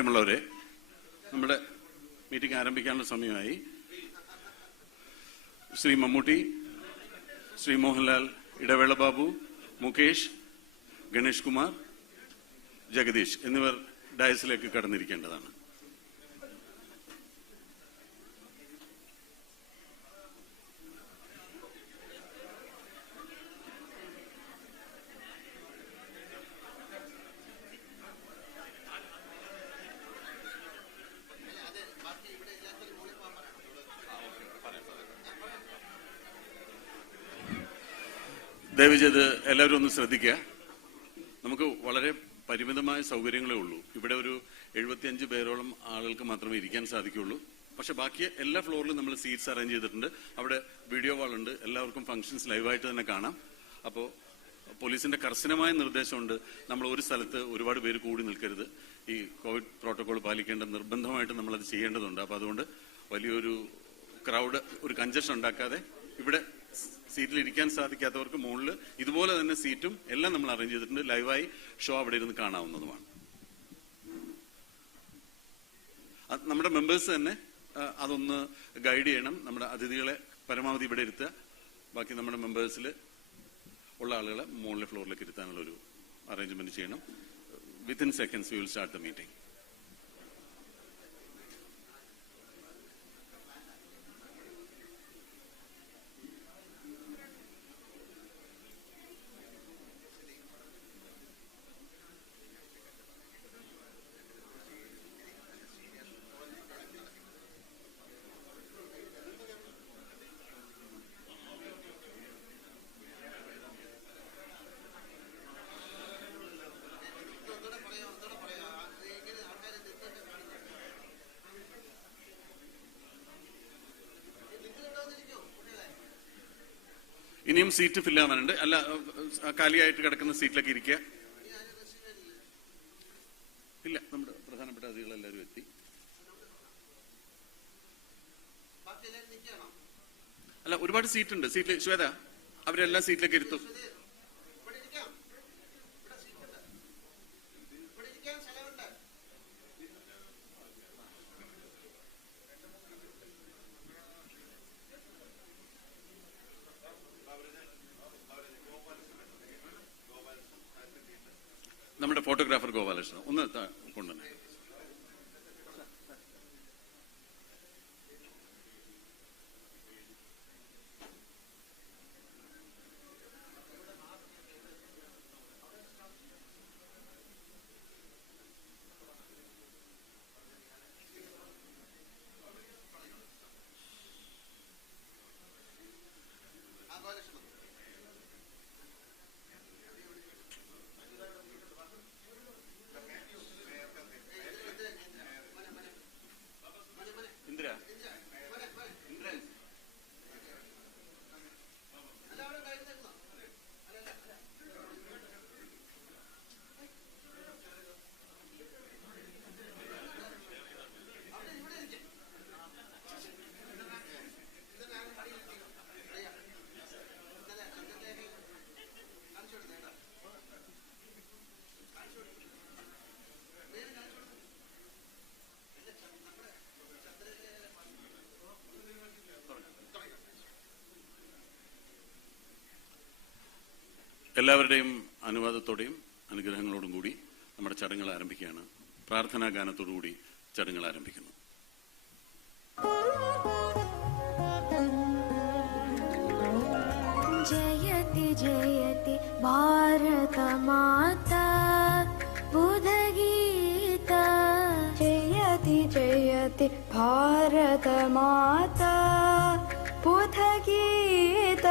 പ്രിയമുള്ളവരെ, നമ്മുടെ മീറ്റിംഗ് ആരംഭിക്കാനുള്ള സമയമായി. ശ്രീ മമ്മൂട്ടി, ശ്രീ മോഹൻലാൽ, ഇടവേള ബാബു, മുകേഷ്, ഗണേഷ് കുമാർ, ജഗദീഷ് എന്നിവർ ഡയസിലേക്ക് കടന്നിരിക്കേണ്ടതാണ്. ദയവ് ചെയ്ത് എല്ലാവരും ഒന്ന് ശ്രദ്ധിക്കുക. നമുക്ക് വളരെ പരിമിതമായ സൗകര്യങ്ങളേ ഉള്ളൂ. ഇവിടെ ഒരു 75 പേരോളം ആളുകൾക്ക് മാത്രമേ ഇരിക്കാൻ സാധിക്കുള്ളൂ. പക്ഷെ ബാക്കി എല്ലാ ഫ്ലോറിലും നമ്മൾ സീറ്റ്സ് അറേഞ്ച് ചെയ്തിട്ടുണ്ട്. അവിടെ വീഡിയോ വാൾ ഉണ്ട്, എല്ലാവർക്കും ഫംഗ്ഷൻസ് ലൈവായിട്ട് തന്നെ കാണാം. അപ്പോൾ പോലീസിന്റെ കർശനമായ നിർദ്ദേശമുണ്ട്, നമ്മൾ ഒരു സ്ഥലത്ത് ഒരുപാട് പേര് കൂടി നിൽക്കരുത്. ഈ കോവിഡ് പ്രോട്ടോകോൾ പാലിക്കേണ്ട നിർബന്ധമായിട്ട് നമ്മളത് ചെയ്യേണ്ടതുണ്ട്. അപ്പോൾ അതുകൊണ്ട് വലിയൊരു ക്രൗഡ്, ഒരു കഞ്ചഷൻ ഉണ്ടാക്കാതെ ഇവിടെ സീറ്റിൽ ഇരിക്കാൻ സാധിക്കാത്തവർക്ക് മുകളിൽ ഇതുപോലെ തന്നെ സീറ്റും എല്ലാം നമ്മൾ അറേഞ്ച് ചെയ്തിട്ടുണ്ട്. ലൈവായി ഷോ അവിടെ ഇരുന്ന് കാണാവുന്നതുമാണ്. നമ്മുടെ മെമ്പേഴ്സ് തന്നെ അതൊന്ന് ഗൈഡ് ചെയ്യണം. നമ്മുടെ അതിഥികളെ പരമാവധി ഇവിടെ ഇരുത്തുക. ബാക്കി നമ്മുടെ മെമ്പേഴ്സിൽ ഉള്ള ആളുകളെ മുകളിലെ ഫ്ലോറിലേക്ക് ഇരുത്താനുള്ള ഒരു അറേഞ്ച്മെന്റ് ചെയ്യണം. Within seconds we will start the meeting. ഇനിയും സീറ്റ് ഫില്ല് ആവാനുണ്ട്. അല്ല, കാലിയായിട്ട് കിടക്കുന്ന സീറ്റിലൊക്കെ ഇരിക്കുക. ഇല്ല, നമ്മുടെ പ്രധാനപ്പെട്ട അതിഥികളെല്ലാവരും എത്തി. അല്ല, ഒരുപാട് സീറ്റ് ഉണ്ട്. സീറ്റിൽ ശ്വേത അവരെല്ലാം സീറ്റിലേക്ക് ഇരുത്തും. നമ്മുടെ ഫോട്ടോഗ്രാഫർ ഗോപാലകൃഷ്ണൻ ഒന്ന് കൊണ്ടുവന്നേ. എല്ലാവരുടെയും അനുവാദത്തോടെയും അനുഗ്രഹങ്ങളോടും കൂടി നമ്മുടെ ചടങ്ങുകൾ ആരംഭിക്കുകയാണ്. പ്രാർത്ഥനാ ഗാനത്തോടുകൂടി ചടങ്ങുകൾ ആരംഭിക്കുന്നു. ജയതി ജയതി ഭാരത മാതാ ബുദ്ധഗീത. ജയതി ജയതി ഭാരത മാതാ ബുദ്ധഗീത.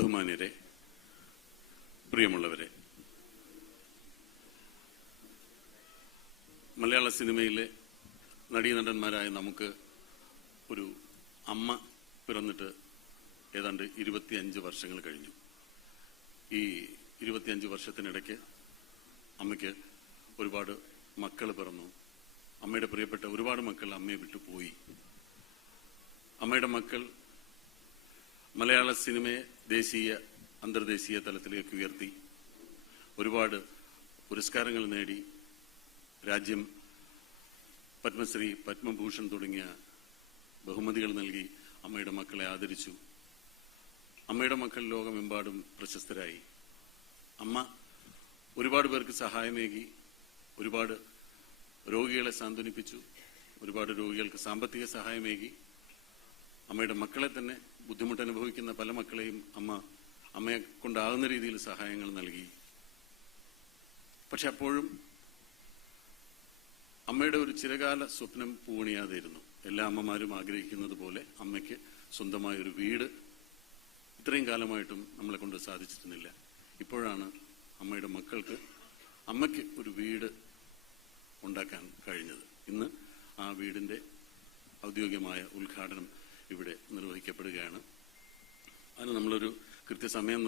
ബഹുമാന്യരെ, പ്രിയമുള്ളവരെ, മലയാള സിനിമയിലെ നടീനടന്മാരായ നമുക്ക് ഒരു അമ്മ പിറന്നിട്ട് ഏതാണ്ട് 25 വർഷങ്ങൾ കഴിഞ്ഞു. ഈ 25 വർഷത്തിനിടയ്ക്ക് അമ്മയ്ക്ക് ഒരുപാട് മക്കൾ പിറന്നു. അമ്മയുടെ പ്രിയപ്പെട്ട ഒരുപാട് മക്കൾ അമ്മയെ വിട്ടുപോയി. അമ്മയുടെ മക്കൾ മലയാള സിനിമയെ ദേശീയ അന്തർദേശീയ തലത്തിലേക്ക് ഉയർത്തി. ഒരുപാട് പുരസ്കാരങ്ങൾ നേടി. രാജ്യം പത്മശ്രീ, പത്മഭൂഷൺ തുടങ്ങിയ ബഹുമതികൾ നൽകി അമ്മയുടെ മക്കളെ ആദരിച്ചു. അമ്മയുടെ മക്കൾ ലോകമെമ്പാടും പ്രശസ്തരായി. അമ്മ ഒരുപാട് പേർക്ക് സഹായമേകി, ഒരുപാട് രോഗികളെ സാന്ത്വനിപ്പിച്ചു, ഒരുപാട് രോഗികൾക്ക് സാമ്പത്തിക സഹായമേകി. അമ്മയുടെ മക്കളെ തന്നെ, ബുദ്ധിമുട്ടനുഭവിക്കുന്ന പല മക്കളെയും അമ്മയെ കൊണ്ടാകുന്ന രീതിയിൽ സഹായങ്ങൾ നൽകി. പക്ഷെ അപ്പോഴും അമ്മയുടെ ഒരു ചിരകാല സ്വപ്നം പൂവണിയാതെയിരുന്നു. എല്ലാ അമ്മമാരും ആഗ്രഹിക്കുന്നത് പോലെ അമ്മയ്ക്ക് സ്വന്തമായൊരു വീട് ഇത്രയും കാലമായിട്ടും നമ്മളെ കൊണ്ട് സാധിച്ചിരുന്നില്ല. ഇപ്പോഴാണ് അമ്മയുടെ അമ്മയ്ക്ക് ഒരു വീട് ഉണ്ടാക്കാൻ കഴിഞ്ഞത്. ഇന്ന് ആ വീടിന്റെ ഔദ്യോഗികമായ ഉദ്ഘാടനം ഇവിടെ നിർവഹിക്കപ്പെടുകയാണ്. അതിന് നമ്മളൊരു കൃത്യസമയം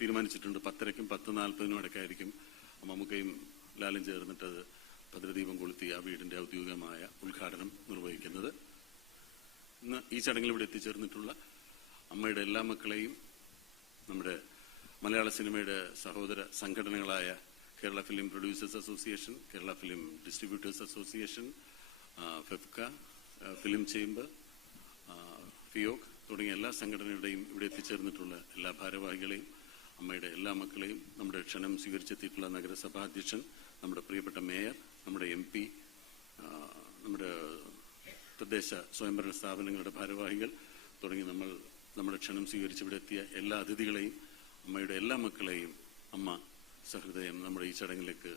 തീരുമാനിച്ചിട്ടുണ്ട്. 10:30-ക്കും 10:40-നും ഇടയ്ക്കായിരിക്കും മമ്മൂക്കയും ലാലും ചേർന്നിട്ട് ഭദ്രദീപം കൊളുത്തി ആ വീടിന്റെ ഔദ്യോഗികമായ ഉദ്ഘാടനം നിർവഹിക്കുന്നത്. ഇന്ന് ഈ ചടങ്ങിൽ ഇവിടെ എത്തിച്ചേർന്നിട്ടുള്ള അമ്മയുടെ എല്ലാ മക്കളെയും, നമ്മുടെ മലയാള സിനിമയുടെ സഹോദര സംഘടനകളായ Kerala film producers association, Kerala film distributors association, FEFKA, film chamber, FEUOK തുടങ്ങിയ എല്ലാ സംഘടനകളുടെയും ഇവിടെ എത്തിച്ചേർന്നിട്ടുള്ള എല്ലാ ഭാരവാഹികളെയും, അമ്മയുടെ എല്ലാ മക്കളെയും, നമ്മുടെ ക്ഷണം സ്വീകരിച്ചെത്തിയിട്ടുള്ള നഗരസഭാ അധ്യക്ഷൻ, നമ്മുടെ പ്രിയപ്പെട്ട മേയർ, നമ്മുടെ MP, നമ്മുടെ തദ്ദേശ സ്വയംഭരണ സ്ഥാപനങ്ങളുടെ ഭാരവാഹികൾ തുടങ്ങി നമ്മുടെ ക്ഷണം സ്വീകരിച്ച് ഇവിടെ എത്തിയ എല്ലാ അതിഥികളെയും, അമ്മയുടെ എല്ലാ മക്കളെയും അമ്മ സഹൃദയം നമ്മുടെ ഈ ചടങ്ങിലേക്ക്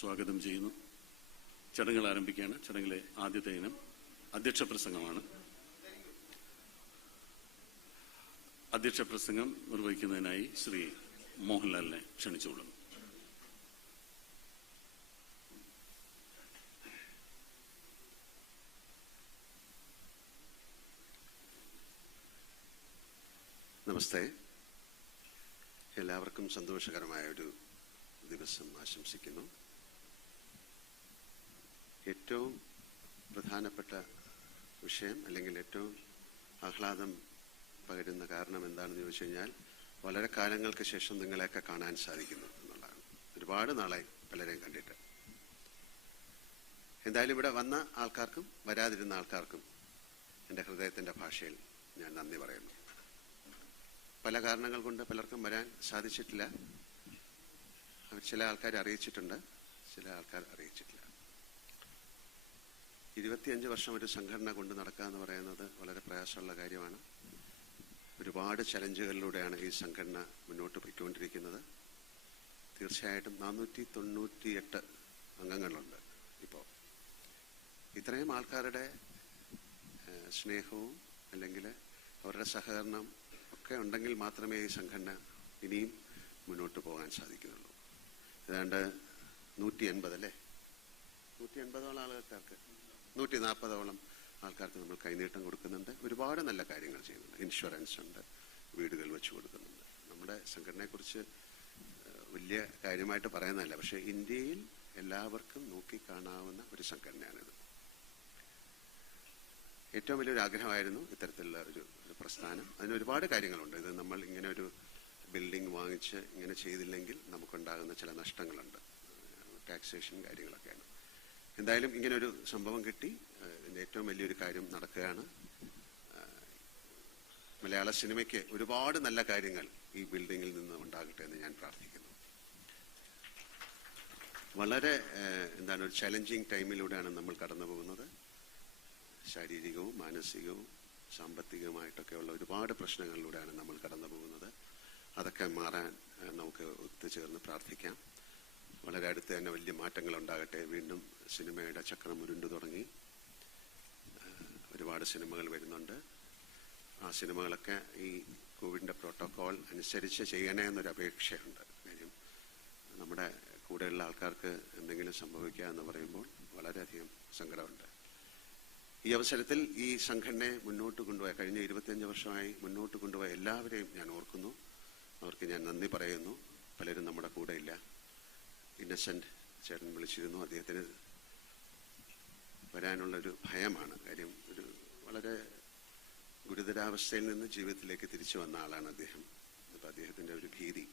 സ്വാഗതം ചെയ്യുന്നു. ചടങ്ങുകൾ ആരംഭിക്കുകയാണ്. ചടങ്ങിലെ ആദ്യത്തെ ഇനം അധ്യക്ഷ പ്രസംഗമാണ്. അധ്യക്ഷ പ്രസംഗം നിർവഹിക്കുന്നതിനായി ശ്രീ മോഹൻലാലിനെ ക്ഷണിച്ചുകൊള്ളുന്നു. നമസ്തേ. എല്ലാവർക്കും സന്തോഷകരമായ ഒരു ദിവസം ആശംസിക്കുന്നു. ഏറ്റവും പ്രധാനപ്പെട്ട വിഷയം, അല്ലെങ്കിൽ ഏറ്റവും ആഹ്ലാദം പകരുന്ന കാരണം എന്താണെന്ന് ചോദിച്ചു കഴിഞ്ഞാൽ, വളരെ കാലങ്ങൾക്ക് ശേഷം നിങ്ങളെയൊക്കെ കാണാൻ സാധിക്കുന്നു എന്നുള്ളതാണ്. ഒരുപാട് നാളായി പലരെയും കണ്ടിട്ട്. എന്തായാലും ഇവിടെ വന്ന ആൾക്കാർക്കും വരാതിരുന്ന ആൾക്കാർക്കും എൻ്റെ ഹൃദയത്തിൻ്റെ ഭാഷയിൽ ഞാൻ നന്ദി പറയുന്നു. പല കാരണങ്ങൾ കൊണ്ട് പലർക്കും വരാൻ സാധിച്ചിട്ടില്ല. ചില ആൾക്കാർ അറിയിച്ചിട്ടുണ്ട്, ചില ആൾക്കാർ അറിയിച്ചിട്ടില്ല. 25 വർഷം ഒരു സംഘടന കൊണ്ട് നടക്കുക എന്ന് പറയുന്നത് വളരെ പ്രയാസമുള്ള കാര്യമാണ്. ഒരുപാട് ചലഞ്ചുകളിലൂടെയാണ് ഈ സംഘടന മുന്നോട്ട് പോയിക്കൊണ്ടിരിക്കുന്നത്. തീർച്ചയായിട്ടും 498 അംഗങ്ങളുണ്ട് ഇപ്പോൾ. ഇത്രയും ആൾക്കാരുടെ സ്നേഹവും അല്ലെങ്കിൽ അവരുടെ സഹകരണം ഒക്കെ ഉണ്ടെങ്കിൽ മാത്രമേ ഈ സംഘടന ഇനിയും മുന്നോട്ട് പോകാൻ സാധിക്കുകയുള്ളൂ. ഏതാണ്ട് 180 അല്ലേ, 180ഓളം ആൾക്കാർക്ക്, 140ഓളം ആൾക്കാർക്ക് നമ്മൾ കൈനീട്ടം കൊടുക്കുന്നുണ്ട്. ഒരുപാട് നല്ല കാര്യങ്ങൾ ചെയ്യുന്നുണ്ട്. ഇൻഷുറൻസ് ഉണ്ട്, വീടുകൾ വെച്ച് കൊടുക്കുന്നുണ്ട്. നമ്മുടെ സംഘടനയെക്കുറിച്ച് വലിയ കാര്യമായിട്ട് പറയുന്നതല്ല, പക്ഷേ ഇന്ത്യയിൽ എല്ലാവർക്കും നോക്കിക്കാണാവുന്ന ഒരു സംഘടനയാണിത്. ഏറ്റവും വലിയൊരു ആഗ്രഹമായിരുന്നു ഇത്തരത്തിലുള്ള ഒരു പ്രസ്ഥാനം. അതിന് ഒരുപാട് കാര്യങ്ങളുണ്ട്. ഇത് നമ്മൾ ഇങ്ങനെ ഒരു ബിൽഡിംഗ് വാങ്ങിച്ച് ഇങ്ങനെ ചെയ്തില്ലെങ്കിൽ നമുക്കുണ്ടാകുന്ന ചില നഷ്ടങ്ങളുണ്ട്, ടാക്സേഷൻ കാര്യങ്ങളൊക്കെയാണ്. എന്തായാലും ഇങ്ങനൊരു സംഭവം കിട്ടി. ഇതിൻ്റെ ഏറ്റവും വലിയൊരു കാര്യം നടക്കുകയാണ്. മലയാള സിനിമയ്ക്ക് ഒരുപാട് നല്ല കാര്യങ്ങൾ ഈ ബിൽഡിങ്ങിൽ നിന്ന് ഉണ്ടാകട്ടെ എന്ന് ഞാൻ പ്രാർത്ഥിക്കുന്നു. വളരെ ഒരു ചലഞ്ചിങ് ടൈമിലൂടെയാണ് നമ്മൾ കടന്നു പോകുന്നത്. ശാരീരികവും മാനസികവും സാമ്പത്തികവുമായിട്ടൊക്കെയുള്ള ഒരുപാട് പ്രശ്നങ്ങളിലൂടെയാണ് നമ്മൾ കടന്നു പോകുന്നത്. അതൊക്കെ മാറാൻ നമുക്ക് ഒത്തുചേർന്ന് പ്രാർത്ഥിക്കാം. വളരെ അടുത്ത് തന്നെ വലിയ മാറ്റങ്ങൾ ഉണ്ടാകട്ടെ. വീണ്ടും സിനിമയുടെ ചക്രം ഉരുണ്ടു തുടങ്ങി. ഒരുപാട് സിനിമകൾ വരുന്നുണ്ട്. ആ സിനിമകളൊക്കെ ഈ കോവിഡിൻ്റെ പ്രോട്ടോക്കോൾ അനുസരിച്ച് ചെയ്യണേ എന്നൊരു അപേക്ഷയുണ്ട്. കാര്യം നമ്മുടെ കൂടെയുള്ള ആൾക്കാർക്ക് എന്തെങ്കിലും സംഭവിക്കുക എന്ന് പറയുമ്പോൾ വളരെയധികം സങ്കടമുണ്ട്. ഈ അവസരത്തിൽ ഈ സംഘടനയെ മുന്നോട്ട് കൊണ്ടുപോയ കഴിഞ്ഞ 25 വർഷമായി മുന്നോട്ട് കൊണ്ടുപോയ എല്ലാവരെയും ഞാൻ ഓർക്കുന്നു. അവർക്ക് ഞാൻ നന്ദി പറയുന്നു. പലരും നമ്മുടെ കൂടെ ഇല്ല. ഇന്നസെന്റ് ചേട്ടൻ വിളിച്ചിരുന്നു. അദ്ദേഹത്തിന് വരാനുള്ളൊരു ഭയമാണ്. കാര്യം ഒരു വളരെ ഗുരുതരാവസ്ഥയിൽ നിന്ന് ജീവിതത്തിലേക്ക് തിരിച്ചു വന്ന ആളാണ് അദ്ദേഹം. അപ്പോൾ അദ്ദേഹത്തിൻ്റെ ഒരു ഭീതി.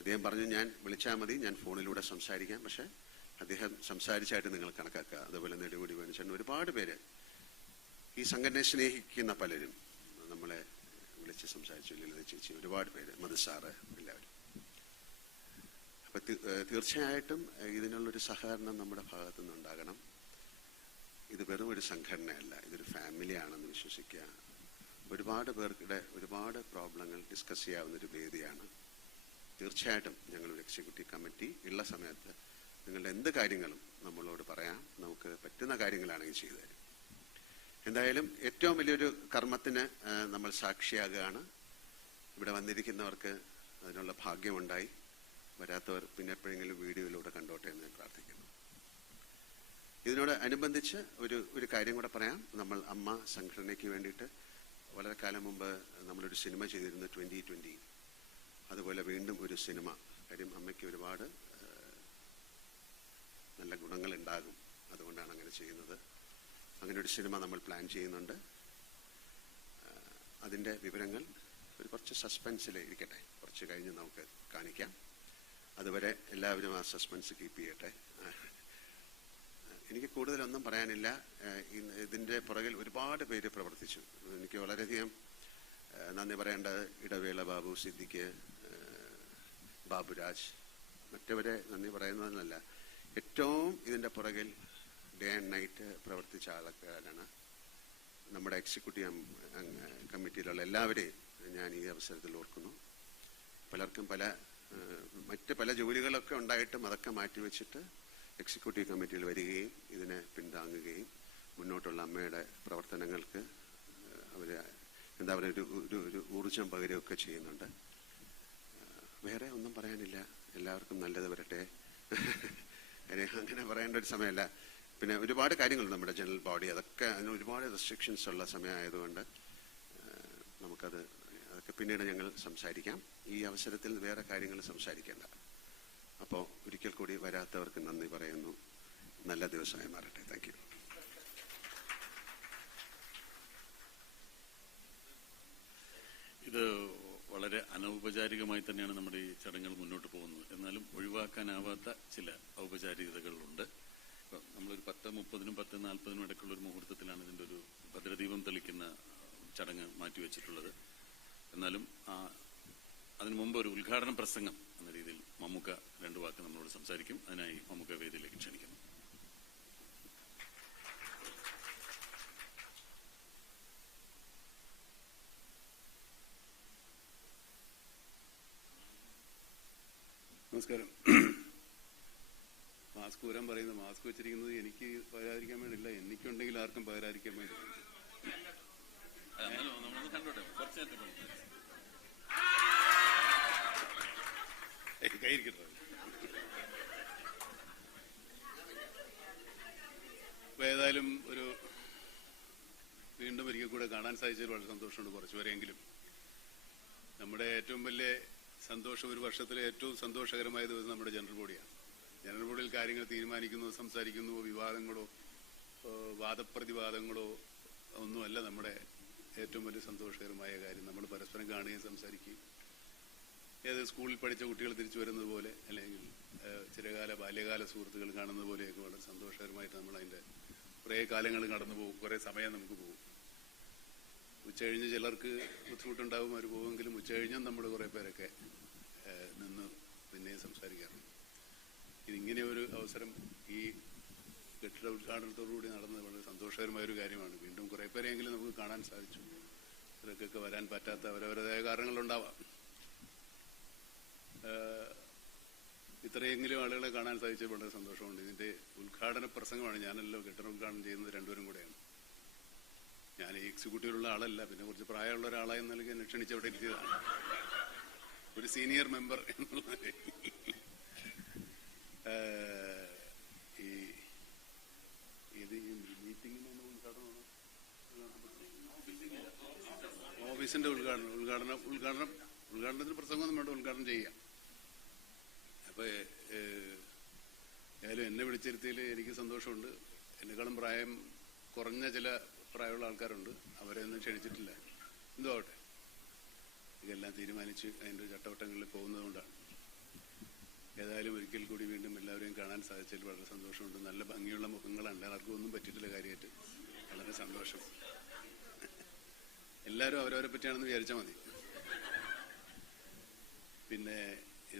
അദ്ദേഹം പറഞ്ഞു, ഞാൻ വിളിച്ചാൽ മതി, ഞാൻ ഫോണിലൂടെ സംസാരിക്കാം. പക്ഷേ അദ്ദേഹം സംസാരിച്ചായിട്ട് നിങ്ങൾ കണക്കാക്കുക. അതുപോലെ നെടുമുടി വേണുചേട്ടൻ, ഒരുപാട് പേര് ഈ സംഘടനയെ സ്നേഹിക്കുന്ന പലരും നമ്മളെ വിളിച്ച് സംസാരിച്ചു. ലളിത ചേച്ചി, ഒരുപാട് പേര്, മധുസാറ്, എല്ലാവരും. അപ്പം തീർച്ചയായിട്ടും ഇതിനുള്ളൊരു സഹകരണം നമ്മുടെ ഭാഗത്തു നിന്നുണ്ടാകണം. ഇത് വെറും ഒരു സംഘടനയല്ല, ഇതൊരു ഫാമിലിയാണെന്ന് വിശ്വസിക്കുക. ഒരുപാട് പേർക്കിടെ ഒരുപാട് പ്രോബ്ലങ്ങൾ ഡിസ്കസ് ചെയ്യാവുന്നൊരു വേദിയാണ്. തീർച്ചയായിട്ടും ഞങ്ങളൊരു എക്സിക്യൂട്ടീവ് കമ്മിറ്റി ഉള്ള സമയത്ത് നിങ്ങളുടെ എന്ത് കാര്യങ്ങളും നമ്മളോട് പറയാം. നമുക്ക് പറ്റുന്ന കാര്യങ്ങളാണെങ്കിൽ ചെയ്തു തരും. എന്തായാലും ഏറ്റവും വലിയൊരു കർമ്മത്തിന് നമ്മൾ സാക്ഷിയാകുകയാണ്. ഇവിടെ വന്നിരിക്കുന്നവർക്ക് അതിനുള്ള ഭാഗ്യമുണ്ടായി. വരാത്തവർ പിന്നെ എപ്പോഴെങ്കിലും വീഡിയോയിലൂടെ കണ്ടോട്ടെ എന്ന് പ്രാർത്ഥിക്കുന്നു. ഇതിനോട് അനുബന്ധിച്ച് ഒരു കാര്യം കൂടെ പറയാം. നമ്മൾ അമ്മ സംഘടനയ്ക്ക് വേണ്ടിയിട്ട് വളരെ കാലം മുമ്പ് നമ്മളൊരു സിനിമ ചെയ്തിരുന്നു, 2020. അതുപോലെ വീണ്ടും ഒരു സിനിമ. കാര്യം അമ്മയ്ക്ക് ഒരുപാട് നല്ല ഗുണങ്ങളുണ്ടാകും, അതുകൊണ്ടാണ് അങ്ങനെ ചെയ്യുന്നത്. അങ്ങനെ ഒരു സിനിമ നമ്മൾ പ്ലാൻ ചെയ്യുന്നുണ്ട്. അതിൻ്റെ വിവരങ്ങൾ കുറച്ച് സസ്പെൻസിൽ ഇരിക്കട്ടെ, കുറച്ച് കഴിഞ്ഞ് നമുക്ക് കാണിക്കാം. അതുവരെ എല്ലാവരും ആ സസ്പെൻസ് കീപ്പ് ചെയ്യട്ടെ. എനിക്ക് കൂടുതലൊന്നും പറയാനില്ല. ഇതിൻ്റെ പുറകിൽ ഒരുപാട് പേര് പ്രവർത്തിച്ചു. എനിക്ക് വളരെയധികം നന്ദി പറയേണ്ടത് ഇടവേള ബാബു, സിദ്ദിഖ്, ബാബുരാജ്, മറ്റവരെ നന്ദി പറയുന്നതിനല്ല, ഏറ്റവും ഇതിൻ്റെ പുറകിൽ ഡേ ആൻഡ് നൈറ്റ് പ്രവർത്തിച്ച ആൾക്കാരാണ്. നമ്മുടെ എക്സിക്യൂട്ടീവ് കമ്മിറ്റിയിലുള്ള എല്ലാവരെയും ഞാൻ ഈ അവസരത്തിൽ ഓർക്കുന്നു. പലർക്കും മറ്റ് പല ജോലികളൊക്കെ ഉണ്ടായിട്ടും അതൊക്കെ മാറ്റിവെച്ചിട്ട് എക്സിക്യൂട്ടീവ് കമ്മിറ്റിയിൽ വരികയും ഇതിനെ പിന്താങ്ങുകയും മുന്നോട്ടുള്ള അമ്മയുടെ പ്രവർത്തനങ്ങൾക്ക് അവർ ഒരു ഊർജം പകരുകയൊക്കെ ചെയ്യുന്നുണ്ട്. വേറെ ഒന്നും പറയാനില്ല. എല്ലാവർക്കും നല്ലത് വരട്ടെ. അങ്ങനെ പറയേണ്ട ഒരു സമയമല്ല. പിന്നെ ഒരുപാട് കാര്യങ്ങളുണ്ട് നമ്മുടെ ജനറൽ ബോഡി, അതൊക്കെ അതിന് ഒരുപാട് റെസ്ട്രിക്ഷൻസ് ഉള്ള സമയമായതുകൊണ്ട് അതൊക്കെ പിന്നീട് ഞങ്ങൾ സംസാരിക്കാം. ഈ അവസരത്തിൽ വേറെ കാര്യങ്ങൾ സംസാരിക്കേണ്ട. അപ്പോൾ ഒരിക്കൽ കൂടി വരാത്തവർക്ക് നന്ദി പറയുന്നു. നല്ല ദിവസമായി മാറട്ടെ. Thank you. ഇത് വളരെ അനൗപചാരികമായി തന്നെയാണ് നമ്മുടെ ഈ ചടങ്ങുകൾ മുന്നോട്ട് പോകുന്നത്. എന്നാലും ഒഴിവാക്കാനാവാത്ത ചില ഔപചാരികതകളുണ്ട്. നമ്മളൊരു 10:30-നും 10:40-നും ഇടയ്ക്കുള്ള ഒരു മുഹൂർത്തത്തിലാണ് ഇതിൻ്റെ ഒരു ഭദ്രദീപം തെളിക്കുന്ന ചടങ്ങ് മാറ്റിവെച്ചിട്ടുള്ളത്. എന്നാലും അതിനു മുമ്പ് ഒരു ഉദ്ഘാടന പ്രസംഗം എന്ന രീതിയിൽ മമ്മൂക്ക 2 വാക്ക് നമ്മളോട് സംസാരിക്കും. അതിനായി മമ്മൂക്ക വേദിയിലേക്ക് ക്ഷണിക്കുന്നു. നമസ്കാരം. മാസ്ക് ഊരാൻ പറയുന്നത്, മാസ്ക് വെച്ചിരിക്കുന്നത് എനിക്ക് പകരാതിരിക്കാൻ വേണ്ടിയില്ല, എനിക്കുണ്ടെങ്കിൽ ആർക്കും പകരാതിരിക്കാൻ വേണ്ടി. കൈയിരിക്കട്ടെ. അപ്പൊ ഏതായാലും വീണ്ടും ഒരിക്കൽ കൂടെ കാണാൻ സാധിച്ചതിൽ വളരെ സന്തോഷമുണ്ട്. കുറച്ചുവരെയെങ്കിലും നമ്മുടെ ഏറ്റവും വലിയ സന്തോഷം, ഒരു വർഷത്തിലെ ഏറ്റവും സന്തോഷകരമായ ദിവസം നമ്മുടെ ജനറൽ ബോഡിയാണ്. ജനറൽ ബോഡിയിൽ കാര്യങ്ങൾ തീരുമാനിക്കുന്നു, സംസാരിക്കുന്നു. വിവാദങ്ങളോ വാദപ്രതിവാദങ്ങളോ ഒന്നുമല്ല നമ്മുടെ ഏറ്റവും വലിയ സന്തോഷകരമായ കാര്യം. നമ്മൾ പരസ്പരം കാണുകയും സംസാരിക്കുകയും, ഏത് സ്കൂളിൽ പഠിച്ച കുട്ടികൾ തിരിച്ചു വരുന്നത് പോലെ, അല്ലെങ്കിൽ ചിരകാല ബാല്യകാല സുഹൃത്തുക്കൾ കാണുന്നത് പോലെയൊക്കെ വളരെ സന്തോഷകരമായിട്ട് നമ്മൾ അതിൻ്റെ കുറേ കാലങ്ങൾ കടന്നു പോകും, കുറേ സമയം നമുക്ക് പോകും. ഉച്ചകഴിഞ്ഞ് ചിലർക്ക് ബുദ്ധിമുട്ടുണ്ടാകും, അവർ പോകുമെങ്കിലും ഉച്ചകഴിഞ്ഞും നമ്മൾ കുറേ പേരൊക്കെ നിന്ന് പിന്നെയും സംസാരിക്കാറുണ്ട്. ഇതിങ്ങനെ ഒരു അവസരം ഈ കെട്ടിട ഉദ്ഘാടനത്തോടുകൂടി നടന്നത് വളരെ സന്തോഷകരമായൊരു കാര്യമാണ്. വീണ്ടും കുറേ പേരെങ്കിലും നമുക്ക് കാണാൻ സാധിച്ചു. ചിലർക്കൊക്കെ വരാൻ പറ്റാത്ത അവരവരുടേതായ കാരണങ്ങളുണ്ടാവാം. ഇത്രയെങ്കിലും ആളുകളെ കാണാൻ സാധിച്ചത് വളരെ സന്തോഷമുണ്ട്. ഇതിൻ്റെ ഉദ്ഘാടന പ്രസംഗമാണ്, ഞാനല്ലോ കെട്ടിട ഉദ്ഘാടനം ചെയ്യുന്നത്, രണ്ടുപേരും കൂടെയാണ്. ഞാൻ ഈ എക്സിക്യൂട്ടീവിലുള്ള ആളല്ല, പിന്നെ കുറച്ച് പ്രായമുള്ള ഒരാളായി നൽകി എന്നെ ക്ഷണിച്ചവിടെ എത്തിയതാണ്, ഒരു സീനിയർ മെമ്പർ എന്നുള്ള ഓഫീസിന്റെ ഉദ്ഘാടനത്തിന് പ്രസംഗമൊന്നും വേണ്ട, ഉദ്ഘാടനം ചെയ്യാം. അപ്പൊ ഏതായാലും എന്നെ വിളിച്ചിരുത്തിയിൽ എനിക്ക് സന്തോഷമുണ്ട്. എന്നെക്കാളും പ്രായം കുറഞ്ഞ ചില പ്രായമുള്ള ആൾക്കാരുണ്ട്, അവരെ ഒന്നും ക്ഷണിച്ചിട്ടില്ല. എന്തോ ആവട്ടെ, ഇതെല്ലാം തീരുമാനിച്ച് അതിൻ്റെ ചട്ടവട്ടങ്ങളിൽ പോകുന്നതുകൊണ്ടാണ്. ഏതായാലും ഒരിക്കൽ കൂടി വീണ്ടും എല്ലാവരെയും കാണാൻ സാധിച്ചതിൽ വളരെ സന്തോഷമുണ്ട്. നല്ല ഭംഗിയുള്ള മുഖങ്ങളാണ്, ആർക്കും ഒന്നും പറ്റിയിട്ടില്ല കാര്യമായിട്ട്. വളരെ സന്തോഷം. എല്ലാവരും അവരവരെ പറ്റിയാണെന്ന് വിചാരിച്ചാൽ മതി. പിന്നെ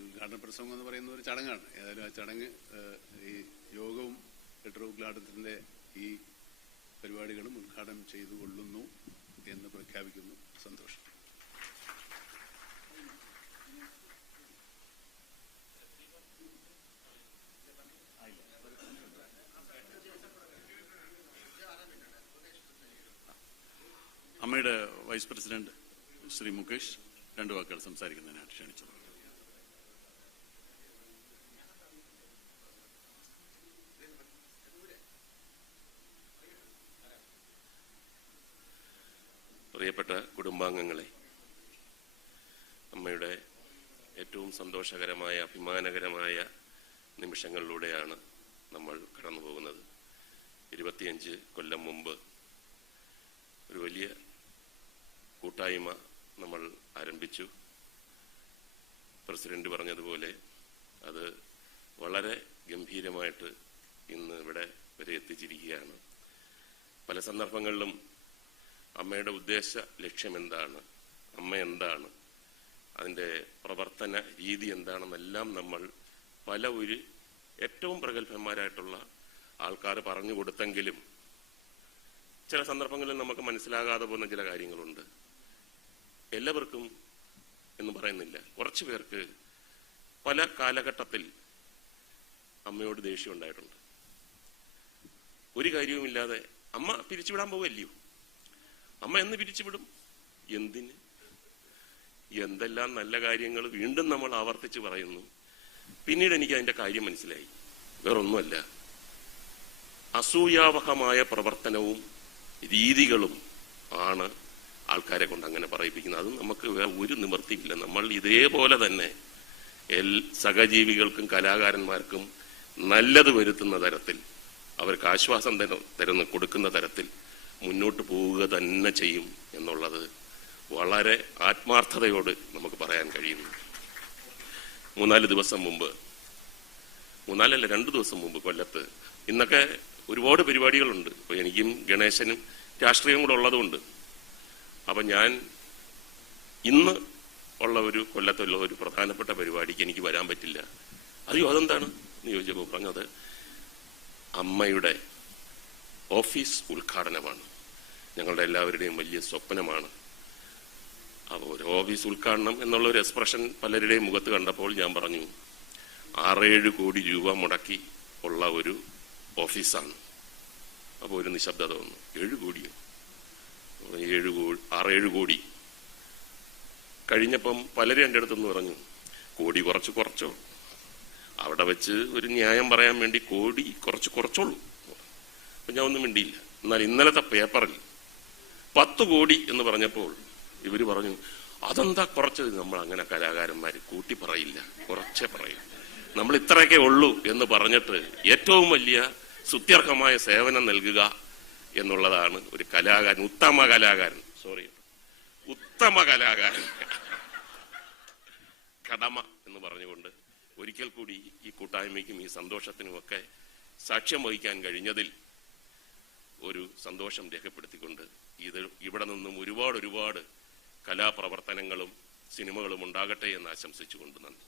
ഉദ്ഘാടന പ്രസംഗം എന്ന് പറയുന്ന ഒരു ചടങ്ങാണ്. ഏതായാലും ആ ചടങ്ങ് ഈ യോഗവും കെട്ടിടോദ്ഘാടനത്തിൻ്റെ ഈ പരിപാടികളും ഉദ്ഘാടനം ചെയ്തു കൊള്ളുന്നു എന്ന് പ്രഖ്യാപിക്കുന്നു. സന്തോഷം. അമ്മയുടെ വൈസ് പ്രസിഡന്റ് ശ്രീ മുകേഷ് 2 വാക്കുകൾ സംസാരിക്കുന്നതിനായിട്ട് ക്ഷണിച്ചു. പ്രിയപ്പെട്ട കുടുംബാംഗങ്ങളെ, അമ്മയുടെ ഏറ്റവും സന്തോഷകരമായ അഭിമാനകരമായ നിമിഷങ്ങളിലൂടെയാണ് നമ്മൾ കടന്നു പോകുന്നത്. 25 കൊല്ലം മുമ്പ് ഒരു വലിയ കൂട്ടായ്മ നമ്മൾ ആരംഭിച്ചു. പ്രസിഡന്റ് പറഞ്ഞതുപോലെ അത് വളരെ ഗംഭീരമായിട്ട് ഇന്ന് ഇവിടെ വരെ എത്തിച്ചിരിക്കുകയാണ്. പല സന്ദർഭങ്ങളിലും അമ്മയുടെ ഉദ്ദേശ ലക്ഷ്യം എന്താണ്, അമ്മ എന്താണ്, അതിൻ്റെ പ്രവർത്തന രീതി എന്താണെന്നെല്ലാം നമ്മൾ ഏറ്റവും പ്രഗത്ഭന്മാരായിട്ടുള്ള ആൾക്കാർ പറഞ്ഞു കൊടുത്തെങ്കിലും ചില സന്ദർഭങ്ങളിൽ നമുക്ക് മനസ്സിലാകാതെ പോകുന്ന ചില കാര്യങ്ങളുണ്ട്. എല്ലാവർക്കും എന്ന് പറയുന്നില്ല, കുറച്ചു പേർക്ക് പല കാലഘട്ടത്തിൽ അമ്മയോട് ദേഷ്യം ഉണ്ടായിട്ടുണ്ട്. ഒരു കാര്യവുമില്ലാതെ അമ്മ പിരിച്ചുവിടാൻ പോവല്ലയോ, അമ്മ എന്ന് പിരിച്ചുവിടും, എന്തിന്, എന്തെല്ലാം നല്ല കാര്യങ്ങൾ വീണ്ടും നമ്മൾ ആവർത്തിച്ച് പറയുന്നു. പിന്നീട് എനിക്ക് അതിന്റെ കാര്യം മനസ്സിലായി, വേറൊന്നുമല്ല, അസൂയാവഹമായ പ്രവർത്തനവും രീതികളും ആണ് ആൾക്കാരെ കൊണ്ട് അങ്ങനെ പറയിപ്പിക്കുന്നത്. അത് നമുക്ക് ഒരു നിവൃത്തിയില്ല. നമ്മൾ ഇതേപോലെ തന്നെ സഹജീവികൾക്കും കലാകാരന്മാർക്കും നല്ലത് വരുത്തുന്ന തരത്തിൽ, അവർക്ക് ആശ്വാസം കൊടുക്കുന്ന തരത്തിൽ മുന്നോട്ട് പോവുക തന്നെ ചെയ്യും എന്നുള്ളത് വളരെ ആത്മാർത്ഥതയോട് നമുക്ക് പറയാൻ കഴിയുന്നു. 2 ദിവസം മുമ്പ് കൊല്ലത്ത്, ഇന്നൊക്കെ ഒരുപാട് പരിപാടികളുണ്ട്. ഇപ്പൊ എനിക്കും ഗണേശനും രാഷ്ട്രീയം കൂടെ ഉള്ളതുകൊണ്ട് അപ്പൊ ഞാൻ ഇന്ന് ഉള്ള ഒരു കൊല്ലത്തുള്ള ഒരു പ്രധാനപ്പെട്ട പരിപാടിക്ക് എനിക്ക് വരാൻ പറ്റില്ല. അറിയോ അതെന്താണ് എന്ന് ചോദിച്ചപ്പോൾ പറഞ്ഞത് അമ്മയുടെ ഓഫീസ് ഉദ്ഘാടനമാണ്. ഞങ്ങളുടെ എല്ലാവരുടെയും വലിയ സ്വപ്നമാണ്. അപ്പോൾ ഒരു ഓഫീസ് ഉദ്ഘാടനം എന്നുള്ള ഒരു എക്സ്പ്രഷൻ പലരുടെയും മുഖത്ത് കണ്ടപ്പോൾ ഞാൻ പറഞ്ഞു 6-7 കോടി രൂപ മുടക്കി ഉള്ള ഒരു ഓഫീസാണ്. അപ്പോൾ ഒരു നിശബ്ദത വന്നു. 7 കോടിയോ? 6-7 കോടി. കഴിഞ്ഞപ്പം പലരും എൻ്റെ അടുത്തെന്ന് പറഞ്ഞു കോടി കുറച്ചോ, അവിടെ വെച്ച് ഒരു ന്യായം പറയാൻ വേണ്ടി കോടി കുറച്ചോളൂ. അപ്പൊ ഞാൻ ഒന്നും മിണ്ടിയില്ല. എന്നാൽ ഇന്നലത്തെ പേപ്പറിൽ 10 കോടി എന്ന് പറഞ്ഞപ്പോൾ ഇവര് പറഞ്ഞു അതെന്താ കുറച്ചത്? നമ്മൾ അങ്ങനെ കലാകാരന്മാര് കൂട്ടി പറയില്ല, കുറച്ചേ പറയും. നമ്മൾ ഇത്രയൊക്കെ ഉള്ളൂ എന്ന് പറഞ്ഞിട്ട് ഏറ്റവും വലിയ സ്തുത്യർഹമായ സേവനം നൽകുക എന്നുള്ളതാണ് ഒരു കലാകാരൻ, ഉത്തമ കലാകാരൻ കടമ എന്ന് പറഞ്ഞുകൊണ്ട് ഒരിക്കൽ കൂടി ഈ കൂട്ടായ്മയ്ക്കും ഈ സന്തോഷത്തിനുമൊക്കെ സാക്ഷ്യം വഹിക്കാൻ കഴിഞ്ഞതിൽ ഒരു സന്തോഷം രേഖപ്പെടുത്തിക്കൊണ്ട് ഇവിടെ നിന്നും ഒരുപാട് കലാപ്രവർത്തനങ്ങളും സിനിമകളും ഉണ്ടാകട്ടെ എന്ന് ആശംസിച്ചുകൊണ്ട് നന്ദി.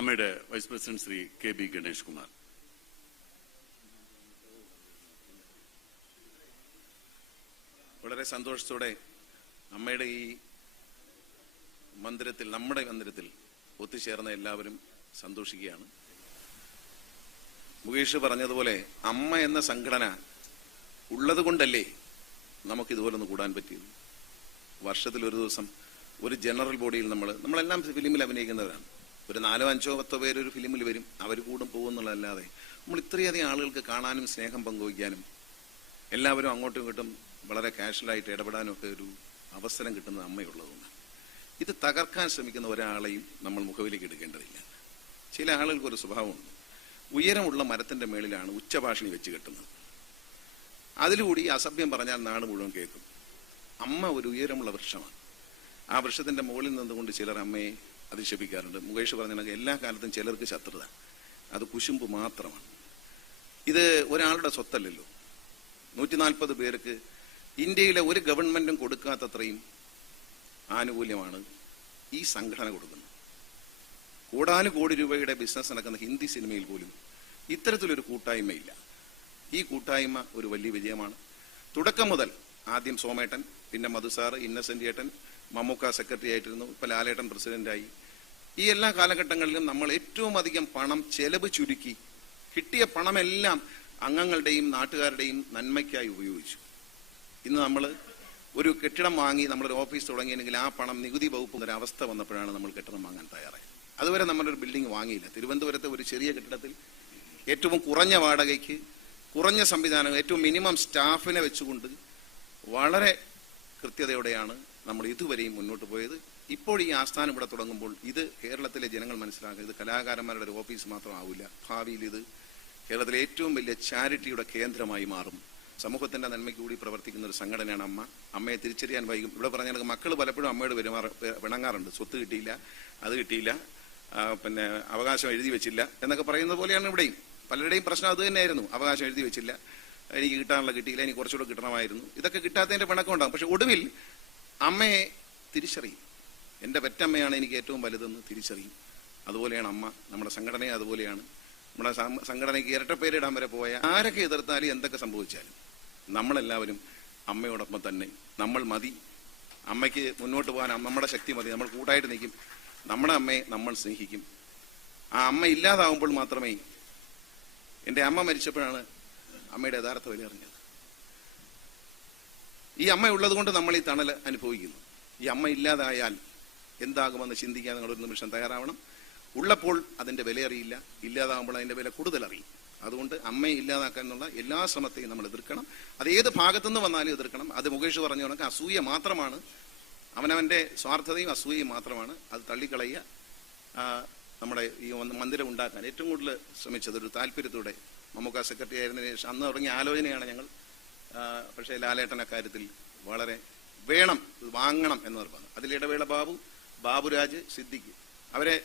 അമ്മയുടെ vice president Shri K B Ganesh Kumar. വളരെ സന്തോഷത്തോടെ അമ്മയുടെ ഈ മന്ദിരത്തിൽ, നമ്മുടെ മന്ദിരത്തിൽ ഒത്തുചേർന്ന എല്ലാവരും സന്തോഷിക്കുകയാണ്. മുകേഷ് പറഞ്ഞതുപോലെ അമ്മ എന്ന സംഘടന ഉള്ളത് കൊണ്ടല്ലേ നമുക്കിതുപോലൊന്ന് കൂടാൻ പറ്റിയത്. വർഷത്തിൽ ഒരു ദിവസം ഒരു ജനറൽ ബോഡിയിൽ നമ്മളെല്ലാം ഫിലിമിൽ അഭിനയിക്കുന്നവരാണ്. ഒരു 4, 5, 10 പേര് ഒരു ഫിലിമിൽ വരും, അവർ കൂടും പോകുന്നുള്ളതല്ലാതെ നമ്മൾ ഇത്രയധികം ആളുകൾക്ക് കാണാനും സ്നേഹം പങ്കുവയ്ക്കാനും എല്ലാവരും അങ്ങോട്ടും ഇങ്ങോട്ടും വളരെ കാഷ്വലായിട്ട് ഇടപെടാനും ഒക്കെ ഒരു അവസരം കിട്ടുന്നത് അമ്മയുള്ളതുകൊണ്ട്. ഇത് തകർക്കാൻ ശ്രമിക്കുന്ന ഒരാളെയും നമ്മൾ മുഖവിലേക്ക് എടുക്കേണ്ടതില്ല. ചില ആളുകൾക്ക് ഒരു സ്വഭാവമുണ്ട്, ഉയരമുള്ള മരത്തിന്റെ മേളിലാണ് ഉച്ചഭാഷിണി വെച്ച് കെട്ടുന്നത്. അതിലൂടെ അസഭ്യം പറഞ്ഞാൽ നാട് മുഴുവൻ കേൾക്കും. അമ്മ ഒരു ഉയരമുള്ള വൃക്ഷമാണ്. ആ വൃക്ഷത്തിന്റെ മുകളിൽ നിന്നുകൊണ്ട് ചിലർ അമ്മയെ അധിക്ഷേപിക്കാറുണ്ട്. മുകേഷ് പറഞ്ഞ എല്ലാ കാലത്തും ചിലർക്ക് ശത്രുത, അത് കുശുമ്പ് മാത്രമാണ്. ഇത് ഒരാളുടെ സ്വത്തല്ലല്ലോ. 140 പേർക്ക് ഇന്ത്യയിലെ ഒരു ഗവൺമെന്റും കൊടുക്കാത്തത്രയും ആനുകൂല്യമാണ് ഈ സംഘടന കൊടുക്കുന്നത്. കോടാനുകോടി രൂപയുടെ ബിസിനസ് നടക്കുന്ന ഹിന്ദി സിനിമയിൽ പോലും ഇത്തരത്തിലൊരു കൂട്ടായ്മയില്ല. ഈ കൂട്ടായ്മ ഒരു വലിയ വിജയമാണ്. തുടക്കം മുതൽ ആദ്യം സോമേട്ടൻ, പിന്നെ മധുസാറ്, ഇന്നസെന്റ് ഏട്ടൻ, മമ്മൂക്ക സെക്രട്ടറി ആയിട്ടിരുന്നു, ഇപ്പൊ ലാലേട്ടൻ പ്രസിഡന്റായി. ഈ എല്ലാ കാലഘട്ടങ്ങളിലും നമ്മൾ ഏറ്റവും അധികം പണം ചെലവ് ചുരുക്കി കിട്ടിയ പണമെല്ലാം അംഗങ്ങളുടെയും നാട്ടുകാരുടെയും നന്മയ്ക്കായി ഉപയോഗിച്ചു. ഇന്ന് നമ്മൾ ഒരു കെട്ടിടം വാങ്ങി നമ്മളൊരു ഓഫീസ് തുടങ്ങിയെങ്കിൽ ആ പണം നികുതി വകുപ്പ് ഒരു അവസ്ഥ വന്നപ്പോഴാണ് നമ്മൾ കെട്ടിടം വാങ്ങാൻ തയ്യാറായത്. അതുവരെ നമ്മളൊരു ബിൽഡിംഗ് വാങ്ങിയില്ല. തിരുവനന്തപുരത്തെ ഒരു ചെറിയ കെട്ടിടത്തിൽ ഏറ്റവും കുറഞ്ഞ വാടകയ്ക്ക്, കുറഞ്ഞ സംവിധാനം, ഏറ്റവും മിനിമം സ്റ്റാഫിനെ വെച്ചുകൊണ്ട് വളരെ കൃത്യതയോടെയാണ് നമ്മൾ ഇതുവരെയും മുന്നോട്ട് പോയത്. ഇപ്പോൾ ഈ ആസ്ഥാനം ഇവിടെ തുടങ്ങുമ്പോൾ ഇത് കേരളത്തിലെ ജനങ്ങൾ മനസ്സിലാക്കുക, ഇത് കലാകാരന്മാരുടെ ഒരു ഓഫീസ് മാത്രമാവില്ല. ഭാവിയിൽ ഇത് കേരളത്തിലെ ഏറ്റവും വലിയ ചാരിറ്റിയുടെ കേന്ദ്രമായി മാറും. സമൂഹത്തിന്റെ നന്മയ്ക്ക് കൂടി പ്രവർത്തിക്കുന്ന ഒരു സംഘടനയാണ് അമ്മ. അമ്മയെ തിരിച്ചറിയാൻ വൈകും. ഇവിടെ പറഞ്ഞ മക്കൾ പലപ്പോഴും അമ്മയോട് പിണങ്ങാറുണ്ട്. സ്വത്ത് കിട്ടിയില്ല, അത് കിട്ടിയില്ല, പിന്നെ അവകാശം എഴുതി വെച്ചില്ല എന്നൊക്കെ പറയുന്നത് പോലെയാണ് ഇവിടെയും. പലരുടെയും പ്രശ്നം അത് തന്നെയായിരുന്നു. അവകാശം എഴുതി വെച്ചില്ല, എനിക്ക് കിട്ടാനുള്ള കിട്ടിയില്ല, എനിക്ക് കുറച്ചുകൂടെ കിട്ടണമായിരുന്നു. ഇതൊക്കെ കിട്ടാത്തതിന്റെ പിണക്കം ഉണ്ടാകും. പക്ഷെ ഒടുവിൽ അമ്മയെ തിരിച്ചറിയും. എൻ്റെ പെറ്റമ്മയാണ് എനിക്ക് ഏറ്റവും വലുതെന്ന് തിരിച്ചറിയും. അതുപോലെയാണ് അമ്മ. നമ്മുടെ സംഘടനയെ അതുപോലെയാണ്. നമ്മുടെ സംഘടനയ്ക്ക് ഇരട്ടപ്പേരിടാൻ വരെ പോയ ആരൊക്കെ എതിർത്താലും എന്തൊക്കെ സംഭവിച്ചാലും നമ്മളെല്ലാവരും അമ്മയോടൊപ്പം തന്നെ. നമ്മൾ മതി, അമ്മയ്ക്ക് മുന്നോട്ട് പോകാൻ നമ്മുടെ ശക്തി മതി. നമ്മൾ കൂട്ടായിട്ട് നിൽക്കും. നമ്മുടെ അമ്മയെ നമ്മൾ സ്നേഹിക്കും. ആ അമ്മ ഇല്ലാതാവുമ്പോൾ മാത്രമേ, എൻ്റെ അമ്മ മരിച്ചപ്പോഴാണ് അമ്മയുടെ യഥാർത്ഥ വില അറിഞ്ഞത്. ഈ അമ്മ ഉള്ളത് കൊണ്ട് നമ്മൾ ഈ തണൽ അനുഭവിക്കുന്നു. ഈ അമ്മ ഇല്ലാതായാൽ എന്താകുമെന്ന് ചിന്തിക്കാൻ നിങ്ങൾ ഒരു നിമിഷം തയ്യാറാവണം. ഉള്ളപ്പോൾ അതിന്റെ വില അറിയില്ല, ഇല്ലാതാകുമ്പോൾ അതിന്റെ വില കൂടുതൽ അറിയും. അതുകൊണ്ട് അമ്മയെ ഇല്ലാതാക്കാനുള്ള എല്ലാ ശ്രമത്തെയും നമ്മൾ എതിർക്കണം. അത് ഏത് ഭാഗത്തുനിന്ന് വന്നാലും എതിർക്കണം. അത് മുകേഷ് പറഞ്ഞ കണക്ക് അസൂയ മാത്രമാണ്, അവനവന്റെ സ്വാർത്ഥതയും അസൂയയും മാത്രമാണ്. അത് തള്ളിക്കളയുക. നമ്മുടെ ഈ മന്ദിരം ഉണ്ടാക്കാൻ ഏറ്റവും കൂടുതൽ ശ്രമിച്ചത് ഒരു താല്പര്യത്തോടെ മമ്മൂക്ക സെക്രട്ടറി ആയിരുന്നതിന് ശേഷം അന്ന് തുടങ്ങിയ ആലോചനയാണ് ഞങ്ങൾ. പക്ഷേ ലാലേട്ടൻ അക്കാര്യത്തിൽ വളരെ വേണം, വാങ്ങണം എന്ന് പറഞ്ഞു. അതിൽ ഇടവേള ബാബു, ബാബുരാജ്, സിദ്ദിഖ്, അവരെ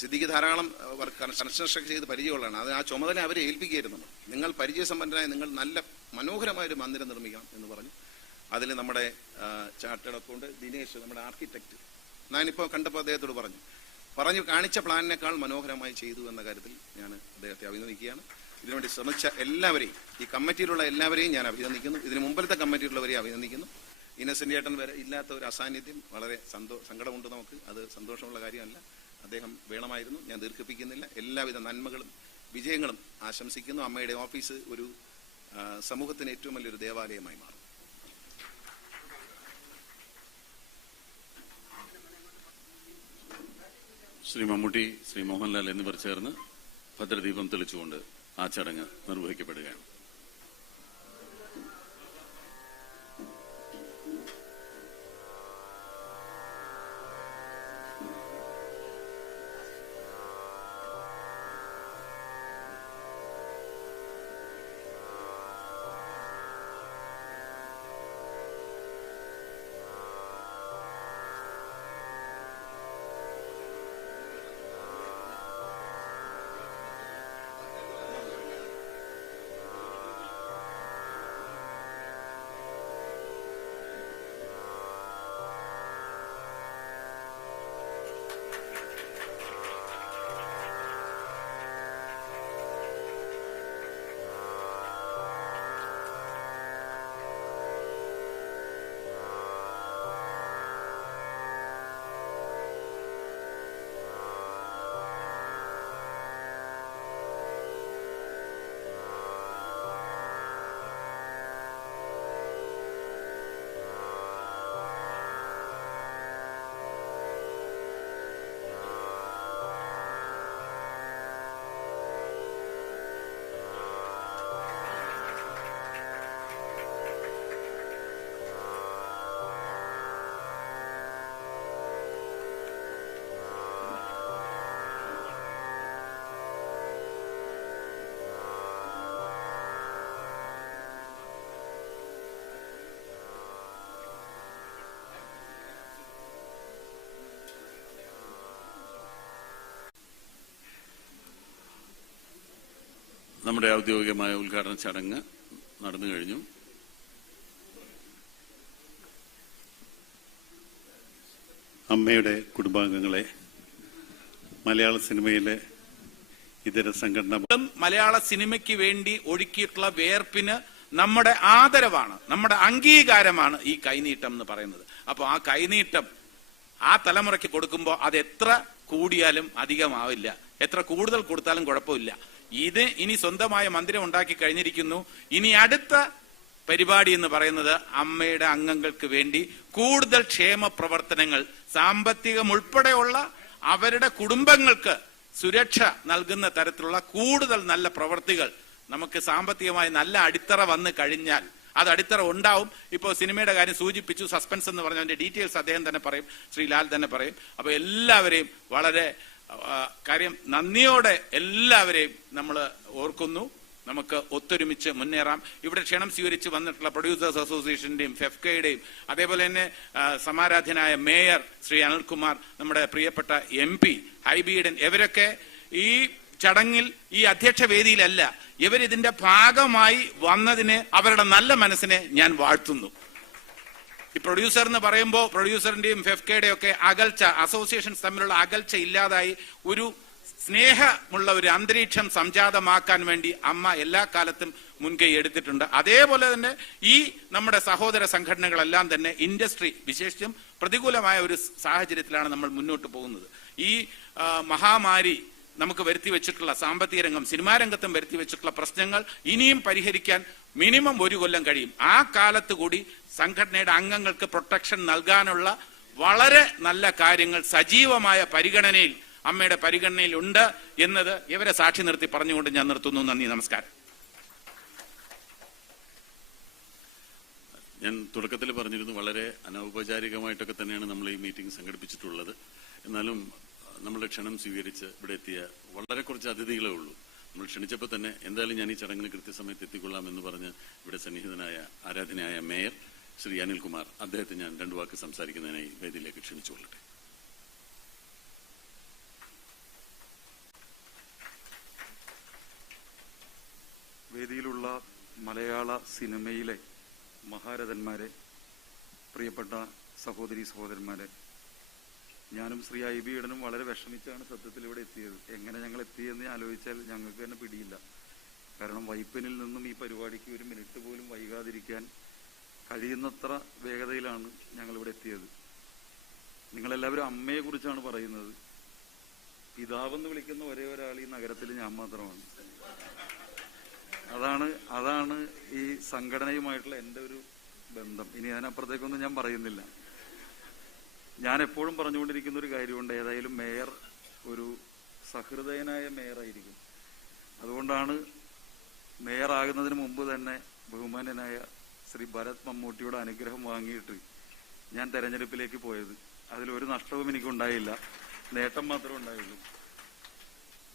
സിദ്ദിഖ് ധാരാളം കൺസ്ട്രക്ഷൻ ചെയ്ത് പരിചയമുള്ളതാണ്. അത് ആ ചുമതല അവരെ ഏൽപ്പിക്കുകയായിരുന്നു. നിങ്ങൾ പരിചയസമ്പന്നരായ, നിങ്ങൾ നല്ല മനോഹരമായൊരു മന്ദിരം നിർമ്മിക്കണം എന്ന് പറഞ്ഞു. അതിൽ നമ്മുടെ ചാർട്ടേഡ് അക്കൗണ്ട് ദിനേശ്, നമ്മുടെ ആർക്കിടെക്ട്, ഞാനിപ്പോൾ കണ്ടപ്പോൾ അദ്ദേഹത്തോട് പറഞ്ഞു കാണിച്ച പ്ലാനിനേക്കാൾ മനോഹരമായി ചെയ്തു എന്ന കാര്യത്തിൽ ഞാൻ അദ്ദേഹത്തെ അഭിനന്ദിക്കുകയാണ്. ഇതിനുവേണ്ടി ശ്രമിച്ച എല്ലാവരെയും, ഈ കമ്മിറ്റിയിലുള്ള എല്ലാവരെയും ഞാൻ അഭിനന്ദിക്കുന്നു. ഇതിന് മുമ്പിലത്തെ കമ്മിറ്റിയിലുള്ളവരെയും അഭിനന്ദിക്കുന്നു. ഇന്നസെന്റ് ഏട്ടൻ വരെ ഇല്ലാത്ത ഒരു അസാന്നിധ്യം വളരെ സങ്കടമുണ്ട് നമുക്ക്. അത് സന്തോഷമുള്ള കാര്യമല്ല. അദ്ദേഹം വേണമായിരുന്നു. ഞാൻ ദീർഘിപ്പിക്കുന്നില്ല. എല്ലാവിധ നന്മകളും വിജയങ്ങളും ആശംസിക്കുന്നു. അമ്മയുടെ ഓഫീസ് ഒരു സമൂഹത്തിന് ഏറ്റവും വലിയൊരു ദേവാലയമായി മാറും. ശ്രീ മമ്മൂട്ടി, ശ്രീ മോഹൻലാൽ എന്നിവർ ചേർന്ന് ഭദ്രദീപം തെളിച്ചുകൊണ്ട് ആ ചടങ്ങ് നിർവഹിക്കപ്പെടുകയാണ്. നമ്മുടെ ഔദ്യോഗികമായ ഉദ്ഘാടന ചടങ്ങ് നടന്നു കഴിഞ്ഞു. അമ്മയുടെ കുടുംബാംഗങ്ങളെ, മലയാള സിനിമയിലെ ഇതര സംഘടന മലയാള സിനിമയ്ക്ക് വേണ്ടി ഒഴുക്കിയിട്ടുള്ള വേർപ്പിന് നമ്മുടെ ആദരവാണ്, നമ്മുടെ അംഗീകാരമാണ് ഈ കൈനീട്ടം എന്ന് പറയുന്നത്. അപ്പൊ ആ കൈനീട്ടം ആ തലമുറയ്ക്ക് കൊടുക്കുമ്പോൾ അത് എത്ര കൂടിയാലും അധികമാവില്ല, എത്ര കൂടുതൽ കൊടുത്താലും കുഴപ്പമില്ല. ഇത് ഇനി സ്വന്തമായ മന്ദിരം ഉണ്ടാക്കി കഴിഞ്ഞിരിക്കുന്നു. ഇനി അടുത്ത പരിപാടി എന്ന് പറയുന്നത് അമ്മയുടെ അംഗങ്ങൾക്ക് വേണ്ടി കൂടുതൽ ക്ഷേമ പ്രവർത്തനങ്ങൾ, സാമ്പത്തികം ഉൾപ്പെടെയുള്ള അവരുടെ കുടുംബങ്ങൾക്ക് സുരക്ഷ നൽകുന്ന തരത്തിലുള്ള കൂടുതൽ നല്ല പ്രവർത്തികൾ, നമുക്ക് സാമ്പത്തികമായി നല്ല അടിത്തറ വന്നു കഴിഞ്ഞാൽ അത് അടിത്തറ ഉണ്ടാവും. ഇപ്പോൾ സിനിമയുടെ കാര്യം സൂചിപ്പിച്ചു, സസ്പെൻസ് എന്ന് പറഞ്ഞതിന്റെ ഡീറ്റെയിൽസ് അദ്ദേഹം തന്നെ പറയും, ശ്രീ ലാൽ തന്നെ പറയും. അപ്പൊ എല്ലാവരെയും വളരെ കാര്യം നന്ദിയോടെ എല്ലാവരെയും നമ്മൾ ഓർക്കുന്നു. നമുക്ക് ഒത്തൊരുമിച്ച് മുന്നേറാം. ഇവിടെ ക്ഷണം സ്വീകരിച്ച് വന്നിട്ടുള്ള പ്രൊഡ്യൂസേഴ്സ് അസോസിയേഷന്റെയും ഫെഫ്കയുടെയും അതേപോലെ തന്നെ സമാരാധ്യനായ മേയർ ശ്രീ അനിൽകുമാർ, നമ്മുടെ പ്രിയപ്പെട്ട MP ഹൈബി ഈഡൻ, ഇവരൊക്കെ ഈ ചടങ്ങിൽ ഈ അധ്യക്ഷ വേദിയിലല്ല, ഇവരിതിന്റെ ഭാഗമായി വന്നതിന് അവരുടെ നല്ല മനസ്സിനെ ഞാൻ വാഴ്ത്തുന്നു. ഈ പ്രൊഡ്യൂസർ എന്ന് പറയുമ്പോൾ പ്രൊഡ്യൂസറിന്റെയും ഫെഫ്കയുടെയും ഒക്കെ അകൽച്ച, അസോസിയേഷൻസ് തമ്മിലുള്ള അകൽച്ച ഇല്ലാതായി ഒരു സ്നേഹമുള്ള ഒരു അന്തരീക്ഷം സംജാതമാക്കാൻ വേണ്ടി അമ്മ എല്ലാ കാലത്തും മുൻകൈ എടുത്തിട്ടുണ്ട്. അതേപോലെ തന്നെ ഈ നമ്മുടെ സഹോദര സംഘടനകളെല്ലാം തന്നെ ഇൻഡസ്ട്രി വിശേഷിച്ചും പ്രതികൂലമായ ഒരു സാഹചര്യത്തിലാണ് നമ്മൾ മുന്നോട്ട് പോകുന്നത്. ഈ മഹാമാരി നമുക്ക് വരുത്തി വെച്ചിട്ടുള്ള സാമ്പത്തിക രംഗം, സിനിമാ രംഗത്തും വരുത്തി വെച്ചിട്ടുള്ള പ്രശ്നങ്ങൾ ഇനിയും പരിഹരിക്കാൻ മിനിമം 1 കൊല്ലം കഴിയും. ആ കാലത്ത് കൂടി സംഘടനയുടെ അംഗങ്ങൾക്ക് പ്രൊട്ടക്ഷൻ നൽകാനുള്ള വളരെ നല്ല കാര്യങ്ങൾ സജീവമായ പരിഗണനയിൽ, അമ്മയുടെ പരിഗണനയിൽ ഉണ്ട് എന്നത് ഇവരെ സാക്ഷി നിർത്തി പറഞ്ഞുകൊണ്ട് ഞാൻ നിർത്തുന്നു. നന്ദി, നമസ്കാരം. ഞാൻ തുടക്കത്തിൽ പറഞ്ഞിരുന്നു, വളരെ അനൗപചാരികമായിട്ടൊക്കെ തന്നെയാണ് നമ്മൾ ഈ മീറ്റിംഗ് സംഘടിപ്പിച്ചിട്ടുള്ളത്. എന്നാലും നമ്മളുടെ ക്ഷണം സ്വീകരിച്ച് ഇവിടെ എത്തിയ വളരെ കുറച്ച് അതിഥികളേ ഉള്ളൂ. നമ്മൾ ക്ഷണിച്ചപ്പോൾ തന്നെ എന്തായാലും ഞാൻ ഈ ചടങ്ങിന് കൃത്യസമയത്ത് എത്തിക്കൊള്ളാം എന്ന് പറഞ്ഞ് ഇവിടെ സന്നിഹിതനായ ആരാധനായ മേയർ ശ്രീ അനിൽകുമാർ, അദ്ദേഹത്തെ ഞാൻ 2 വാക്ക് സംസാരിക്കുന്നതിനായി വേദിയിലേക്ക് ക്ഷണിച്ചുകൊള്ളട്ടെ. വേദിയിലുള്ള മലയാള സിനിമയിലെ മഹാരഥന്മാരെ, പ്രിയപ്പെട്ട സഹോദരി സഹോദരന്മാരെ, ഞാനും ശ്രീ ഹൈബി ഈഡനും വളരെ വിഷമിച്ചാണ് സത്യത്തിൽ ഇവിടെ എത്തിയത്. എങ്ങനെ ഞങ്ങൾ എത്തിയെന്ന് ആലോചിച്ചാൽ ഞങ്ങൾക്ക് തന്നെ പിടിയില്ല. കാരണം വൈപ്പിനിൽ നിന്നും ഈ പരിപാടിക്ക് 1 മിനിറ്റ് പോലും വൈകാതിരിക്കാൻ കഴിയുന്നത്ര വേഗതയിലാണ് ഞങ്ങളിവിടെ എത്തിയത്. നിങ്ങളെല്ലാവരും അമ്മയെ കുറിച്ചാണ് പറയുന്നത്. പിതാവെന്ന് വിളിക്കുന്ന ഒരേ ഒരാൾ ഈ നഗരത്തിൽ ഞാൻ മാത്രമാണ്. അതാണ് ഈ സംഘടനയുമായിട്ടുള്ള എൻ്റെ ഒരു ബന്ധം. ഇനി അതിനപ്പുറത്തേക്കൊന്നും ഞാൻ പറയുന്നില്ല. ഞാൻ എപ്പോഴും പറഞ്ഞുകൊണ്ടിരിക്കുന്ന ഒരു കാര്യമുണ്ട്, ഏതായാലും മേയർ ഒരു സഹൃദയനായ മേയറായിരിക്കും. അതുകൊണ്ടാണ് മേയർ ആകുന്നതിന് മുമ്പ് തന്നെ ബഹുമാന്യനായ ശ്രീ ഭരത് മമ്മൂട്ടിയുടെ അനുഗ്രഹം വാങ്ങിയിട്ട് ഞാൻ തെരഞ്ഞെടുപ്പിലേക്ക് പോയത്. അതിലൊരു നഷ്ടവും എനിക്കുണ്ടായില്ല, നേട്ടം മാത്രമേ ഉണ്ടായുള്ളൂ.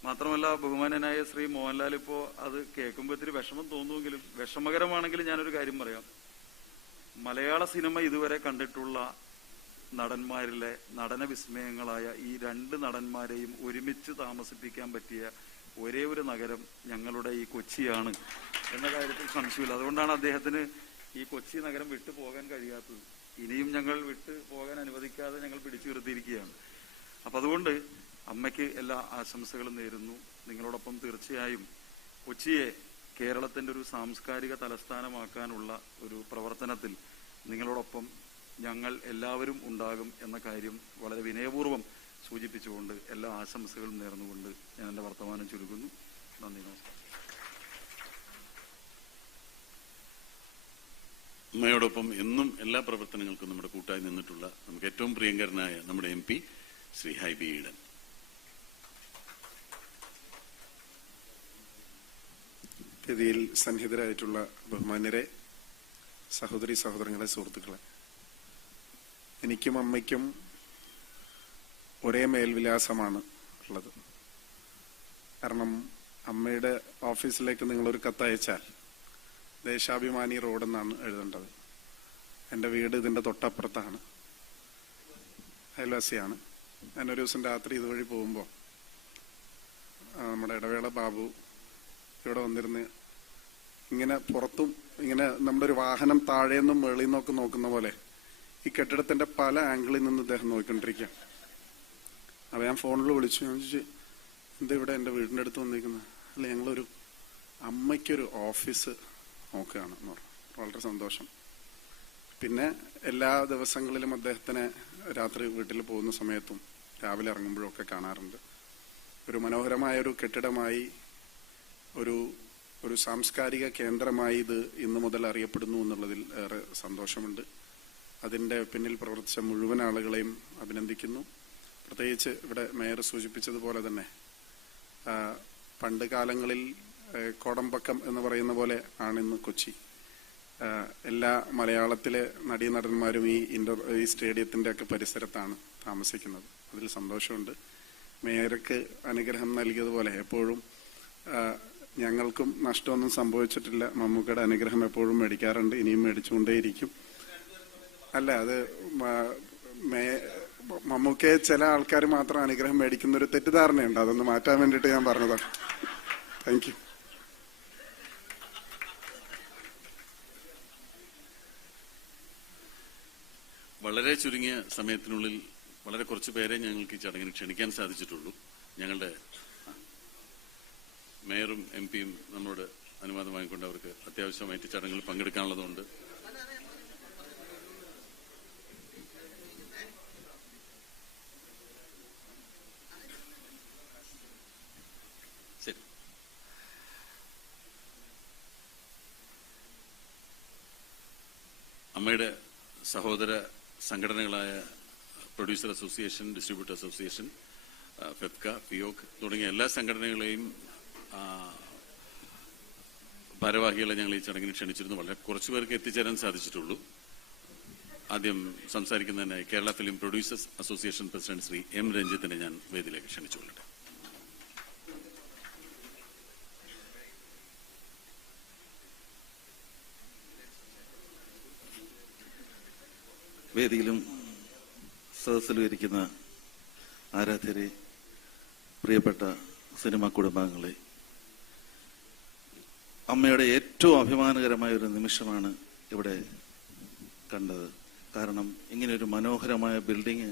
മാത്രമല്ല ബഹുമാന്യനായ ശ്രീ മോഹൻലാൽ ഇപ്പോൾ അത് കേൾക്കുമ്പോൾ ഇത്തിരി വിഷമം തോന്നുമെങ്കിലും, വിഷമകരമാണെങ്കിലും ഞാനൊരു കാര്യം പറയാം. മലയാള സിനിമ ഇതുവരെ കണ്ടിട്ടുള്ള നടന്മാരിലെ നടന വിസ്മയങ്ങളായ ഈ 2 നടന്മാരെയും ഒരുമിച്ച് താമസിപ്പിക്കാൻ പറ്റിയ ഒരേ ഒരു നഗരം ഞങ്ങളുടെ ഈ കൊച്ചിയാണ് എന്ന കാര്യത്തിൽ സംശയമില്ല. അതുകൊണ്ടാണ് അദ്ദേഹത്തിന് ഈ കൊച്ചി നഗരം വിട്ടു പോകാൻ കഴിയാത്തത്. ഇനിയും ഞങ്ങൾ വിട്ടു പോകാൻ അനുവദിക്കാതെ ഞങ്ങൾ പിടിച്ചു നിർത്തിയിരിക്കുകയാണ്. അപ്പം അതുകൊണ്ട് അമ്മയ്ക്ക് എല്ലാ ആശംസകളും നേരുന്നു. നിങ്ങളോടൊപ്പം തീർച്ചയായും കൊച്ചിയെ കേരളത്തിൻ്റെ ഒരു സാംസ്കാരിക തലസ്ഥാനമാക്കാനുള്ള ഒരു പ്രവർത്തനത്തിൽ നിങ്ങളോടൊപ്പം ഞങ്ങൾ എല്ലാവരും ഉണ്ടാകും എന്ന കാര്യം വളരെ വിനയപൂർവ്വം സൂചിപ്പിച്ചുകൊണ്ട് എല്ലാ ആശംസകളും നേർന്നുകൊണ്ട് ഞാൻ എൻ്റെ വർത്തമാനം ചുരുക്കുന്നു. നന്ദി, നമസ്കാരം. അമ്മയോടൊപ്പം എന്നും എല്ലാ പ്രവർത്തനങ്ങൾക്കും നമ്മുടെ കൂട്ടായി നിന്നിട്ടുള്ള നമുക്ക് ഏറ്റവും പ്രിയങ്കരനായ നമ്മുടെ MP ശ്രീ ഹൈബി ഈഡൻ. വേദിയിൽ സന്നിഹിതരായിട്ടുള്ള ബഹുമാന്യരെ, സഹോദരി സഹോദരങ്ങളെ, സുഹൃത്തുക്കളെ, എനിക്കും അമ്മയ്ക്കും ഒരേ മേൽവിലാസമാണ് ഉള്ളത്. കാരണം അമ്മയുടെ ഓഫീസിലേക്ക് നിങ്ങളൊരു കത്തയച്ചാൽ ദേശാഭിമാനി റോഡ് എന്നാണ് എഴുതേണ്ടത്. എൻ്റെ വീട് ഇതിൻ്റെ തൊട്ടപ്പുറത്താണ്, അയൽവാസിയാണ്. ഞാനൊരു ദിവസം രാത്രി ഇതുവഴി പോകുമ്പോൾ നമ്മുടെ ഇടവേള ബാബു ഇവിടെ വന്നിരുന്ന് ഇങ്ങനെ പുറത്തും ഇങ്ങനെ നമ്മുടെ ഒരു വാഹനം താഴേന്നും മേളിൽ നിന്നൊക്കെ നോക്കുന്ന പോലെ ഈ കെട്ടിടത്തിന്റെ പല ആംഗിളിൽ നിന്ന് ഇദ്ദേഹം നോക്കിക്കൊണ്ടിരിക്കുക. അപ്പൊ ഞാൻ ഫോണിൽ വിളിച്ചു, ഞാൻ ചോദിച്ചു എന്താ ഇവിടെ എൻ്റെ വീടിൻ്റെ അടുത്ത് വന്നിരിക്കുന്നത്? അല്ല, ഞങ്ങളൊരു അമ്മയ്ക്കൊരു ഓഫീസ് നോക്കുകയാണ് എന്ന് പറഞ്ഞു. വളരെ സന്തോഷം. പിന്നെ എല്ലാ ദിവസങ്ങളിലും അദ്ദേഹത്തിനെ രാത്രി വീട്ടിൽ പോകുന്ന സമയത്തും രാവിലെ ഇറങ്ങുമ്പോഴും ഒക്കെ കാണാറുണ്ട്. ഒരു മനോഹരമായ ഒരു കെട്ടിടമായി, ഒരു സാംസ്കാരിക കേന്ദ്രമായി ഇത് ഇന്നു മുതൽ അറിയപ്പെടുന്നു എന്നുള്ളതിൽ ഏറെ സന്തോഷമുണ്ട്. അതിൻ്റെ പിന്നിൽ പ്രവർത്തിച്ച മുഴുവൻ ആളുകളെയും അഭിനന്ദിക്കുന്നു. പ്രത്യേകിച്ച് ഇവിടെ മേയർ സൂചിപ്പിച്ചതുപോലെ തന്നെ പണ്ട് കാലങ്ങളിൽ കോടമ്പക്കം എന്ന് പറയുന്ന പോലെ ആണിന്ന് കൊച്ചി. എല്ലാ മലയാളത്തിലെ നടീനടന്മാരും ഈ സ്റ്റേഡിയത്തിൻ്റെ ഒക്കെ പരിസരത്താണ് താമസിക്കുന്നത്. അതിൽ സന്തോഷമുണ്ട്. മേയർക്ക് അനുഗ്രഹം നൽകിയതുപോലെ എപ്പോഴും ഞങ്ങൾക്കും നഷ്ടമൊന്നും സംഭവിച്ചിട്ടില്ല. മമ്മൂക്കയുടെ അനുഗ്രഹം എപ്പോഴും മേടിക്കാറുണ്ട്, ഇനിയും മേടിച്ചുകൊണ്ടേയിരിക്കും. അല്ല, അത് മമ്മൂക്കയെ ചില ആൾക്കാർ മാത്രം അനുഗ്രഹം മേടിക്കുന്ന ഒരു തെറ്റിദ്ധാരണയുണ്ട്. അതൊന്ന് മാറ്റാൻ വേണ്ടിയിട്ട് ഞാൻ പറഞ്ഞതാണ്. Thank you. വളരെ ചുരുങ്ങിയ സമയത്തിനുള്ളിൽ വളരെ കുറച്ച് പേരെ ഞങ്ങൾക്ക് ഈ ചടങ്ങിന് ക്ഷണിക്കാൻ സാധിച്ചിട്ടുള്ളൂ. ഞങ്ങളുടെ മേയറും എം പിയും നമ്മളോട് അനുവാദം വാങ്ങിക്കൊണ്ട് അവർക്ക് അത്യാവശ്യമായിട്ട് ചടങ്ങുകളിൽ പങ്കെടുക്കാനുള്ളതുകൊണ്ട് ശരി. അമ്മയുടെ സഹോദര സംഘടനകളായ producer association, distributor association, FEFKA, FEUOK തുടങ്ങിയ എല്ലാ സംഘടനകളെയും ഭാരവാഹികളെ ഞങ്ങൾ ഈ ചടങ്ങിന് ക്ഷണിച്ചിരുന്നു. വളരെ കുറച്ചു പേർക്ക് എത്തിച്ചേരാൻ സാധിച്ചിട്ടുള്ളൂ. ആദ്യം സംസാരിക്കുന്നതിനായി Kerala film producers association president Shri M രഞ്ജിത്തിനെ ഞാൻ വേദിയിലേക്ക് ക്ഷണിച്ചുകൊള്ളട്ടെ. വേദിയിലും സദസ്സിലും ഇരിക്കുന്ന ആരാധ്യരെ, പ്രിയപ്പെട്ട സിനിമാ കുടുംബാംഗങ്ങളെ, അമ്മയുടെ ഏറ്റവും അഭിമാനകരമായ ഒരു നിമിഷമാണ് ഇവിടെ കണ്ടത്. കാരണം ഇങ്ങനെയൊരു മനോഹരമായ ബിൽഡിംഗ്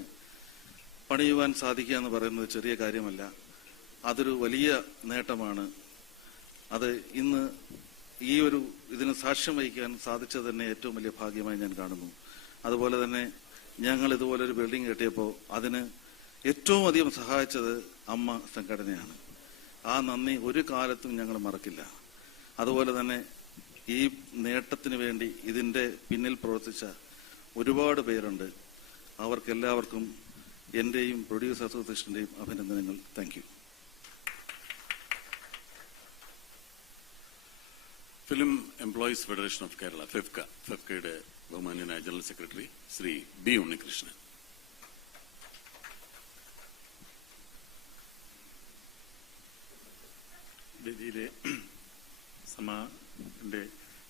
പണിയുവാൻ സാധിക്കുക എന്ന് പറയുന്നത് ചെറിയ കാര്യമല്ല. അതൊരു വലിയ നേട്ടമാണ്. അത് ഇന്ന് ഈ ഇതിന് സാക്ഷ്യം വഹിക്കാൻ സാധിച്ചത് തന്നെ ഏറ്റവും വലിയ ഭാഗ്യമായി ഞാൻ കാണുന്നു. അതുപോലെ തന്നെ ഞങ്ങൾ ഇതുപോലൊരു ബിൽഡിംഗ് കെട്ടിയപ്പോൾ അതിന് ഏറ്റവും അധികം സഹായിച്ചത് അമ്മ സംഘടനയാണ്. ആ നന്ദി ഒരു കാലത്തും ഞങ്ങൾ മറക്കില്ല. അതുപോലെ തന്നെ ഈ നേട്ടത്തിന് വേണ്ടി ഇതിൻ്റെ പിന്നിൽ പ്രവർത്തിച്ച ഒരുപാട് പേരുണ്ട്. അവർക്കെല്ലാവർക്കും എൻ്റെയും പ്രൊഡ്യൂസർ അസോസിയേഷൻ്റെയും അഭിനന്ദനങ്ങൾ. Thank you. Film employees federation of Kerala, ഫെഫ്കയുടെ ബഹുമാന്യനായ general secretary Shri B Unnikrishnan. വേദിയിലെ എൻ്റെ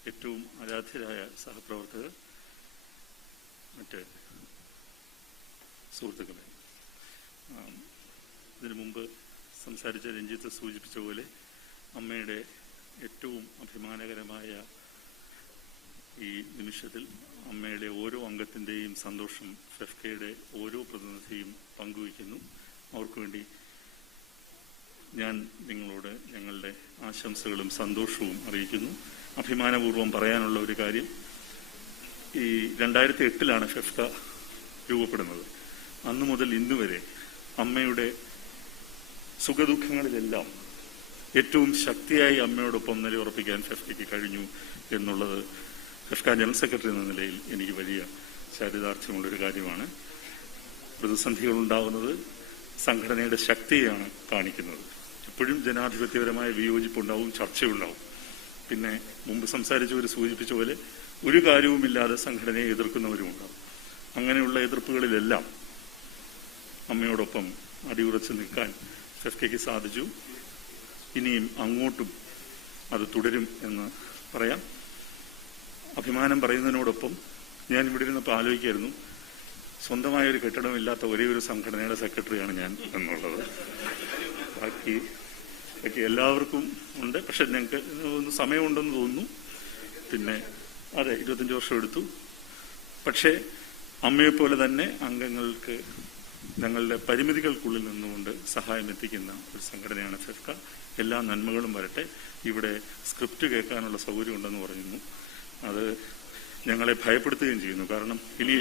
ഏറ്റവും ആരാധ്യരായ സഹപ്രവർത്തകർ, മറ്റ് സുഹൃത്തുക്കളെ, ഇതിനു മുമ്പ് സംസാരിച്ച രഞ്ജിത്ത് സൂചിപ്പിച്ച പോലെ അമ്മയുടെ ഏറ്റവും അഭിമാനകരമായ ഈ നിമിഷത്തിൽ അമ്മയുടെ ഓരോ അംഗത്തിൻ്റെയും സന്തോഷം ഫെഫ്കയുടെ ഓരോ പ്രതിനിധിയും പങ്കുവയ്ക്കുന്നു. അവർക്ക് വേണ്ടി ഞാൻ നിങ്ങളോട് ഞങ്ങളുടെ ആശംസകളും സന്തോഷവും അറിയിക്കുന്നു. അഭിമാനപൂർവ്വം പറയാനുള്ള ഒരു കാര്യം, ഈ 2008 ഫെഫ്ക രൂപപ്പെടുന്നത്. അന്നു മുതൽ ഇന്നുവരെ അമ്മയുടെ സുഖദുഃഖങ്ങളിലെല്ലാം ഏറ്റവും ശക്തിയായി അമ്മയോടൊപ്പം നിലയുറപ്പിക്കാൻ ഫെഫ്കയ്ക്ക് കഴിഞ്ഞു എന്നുള്ളത് ഫെഫ്ക ജനറൽ സെക്രട്ടറി എന്ന നിലയിൽ എനിക്ക് വലിയ ചാരിതാർത്ഥ്യമുള്ളൊരു കാര്യമാണ്. പ്രതിസന്ധികൾ ഉണ്ടാകുന്നത് സംഘടനയുടെ ശക്തിയാണ് കാണിക്കുന്നത്. എപ്പോഴും ജനാധിപത്യപരമായ വിയോജിപ്പുണ്ടാവും, ചർച്ചയുണ്ടാവും. പിന്നെ മുമ്പ് സംസാരിച്ചവർ സൂചിപ്പിച്ച പോലെ ഒരു കാര്യവുമില്ലാതെ സംഘടനയെ എതിർക്കുന്നവരുമുണ്ടാവും. അങ്ങനെയുള്ള എതിർപ്പുകളിലെല്ലാം അമ്മയോടൊപ്പം അടിയുറച്ച് നിൽക്കാൻ ഫെഫ്കയ്ക്ക് സാധിച്ചു. ഇനിയും അങ്ങോട്ടും അത് തുടരും എന്ന് പറയാം. അഭിമാനം പറയുന്നതിനോടൊപ്പം ഞാൻ ഇവിടെ ഇരുന്നപ്പോൾ ആലോചിക്കായിരുന്നു, സ്വന്തമായൊരു കെട്ടിടമില്ലാത്ത ഒരേ ഒരു സംഘടനയുടെ സെക്രട്ടറിയാണ് ഞാൻ എന്നുള്ളത്. ബാക്കി ബാക്കി എല്ലാവർക്കും ഉണ്ട്. പക്ഷെ ഞങ്ങൾക്ക് ഒന്ന് സമയമുണ്ടെന്ന് തോന്നുന്നു. പിന്നെ അതെ, 25 വർഷം എടുത്തു. പക്ഷേ അമ്മയെപ്പോലെ തന്നെ അംഗങ്ങൾക്ക് ഞങ്ങളുടെ പരിമിതികൾക്കുള്ളിൽ നിന്നുകൊണ്ട് സഹായം എത്തിക്കുന്ന ഒരു സംഘടനയാണ് ഫെഫ്ക. എല്ലാ നന്മകളും വരട്ടെ. ഇവിടെ സ്ക്രിപ്റ്റ് കേൾക്കാനുള്ള സൗകര്യം ഉണ്ടെന്ന് പറയുന്നു. അത് ഞങ്ങളെ ഭയപ്പെടുത്തുകയും ചെയ്യുന്നു. കാരണം ഇനി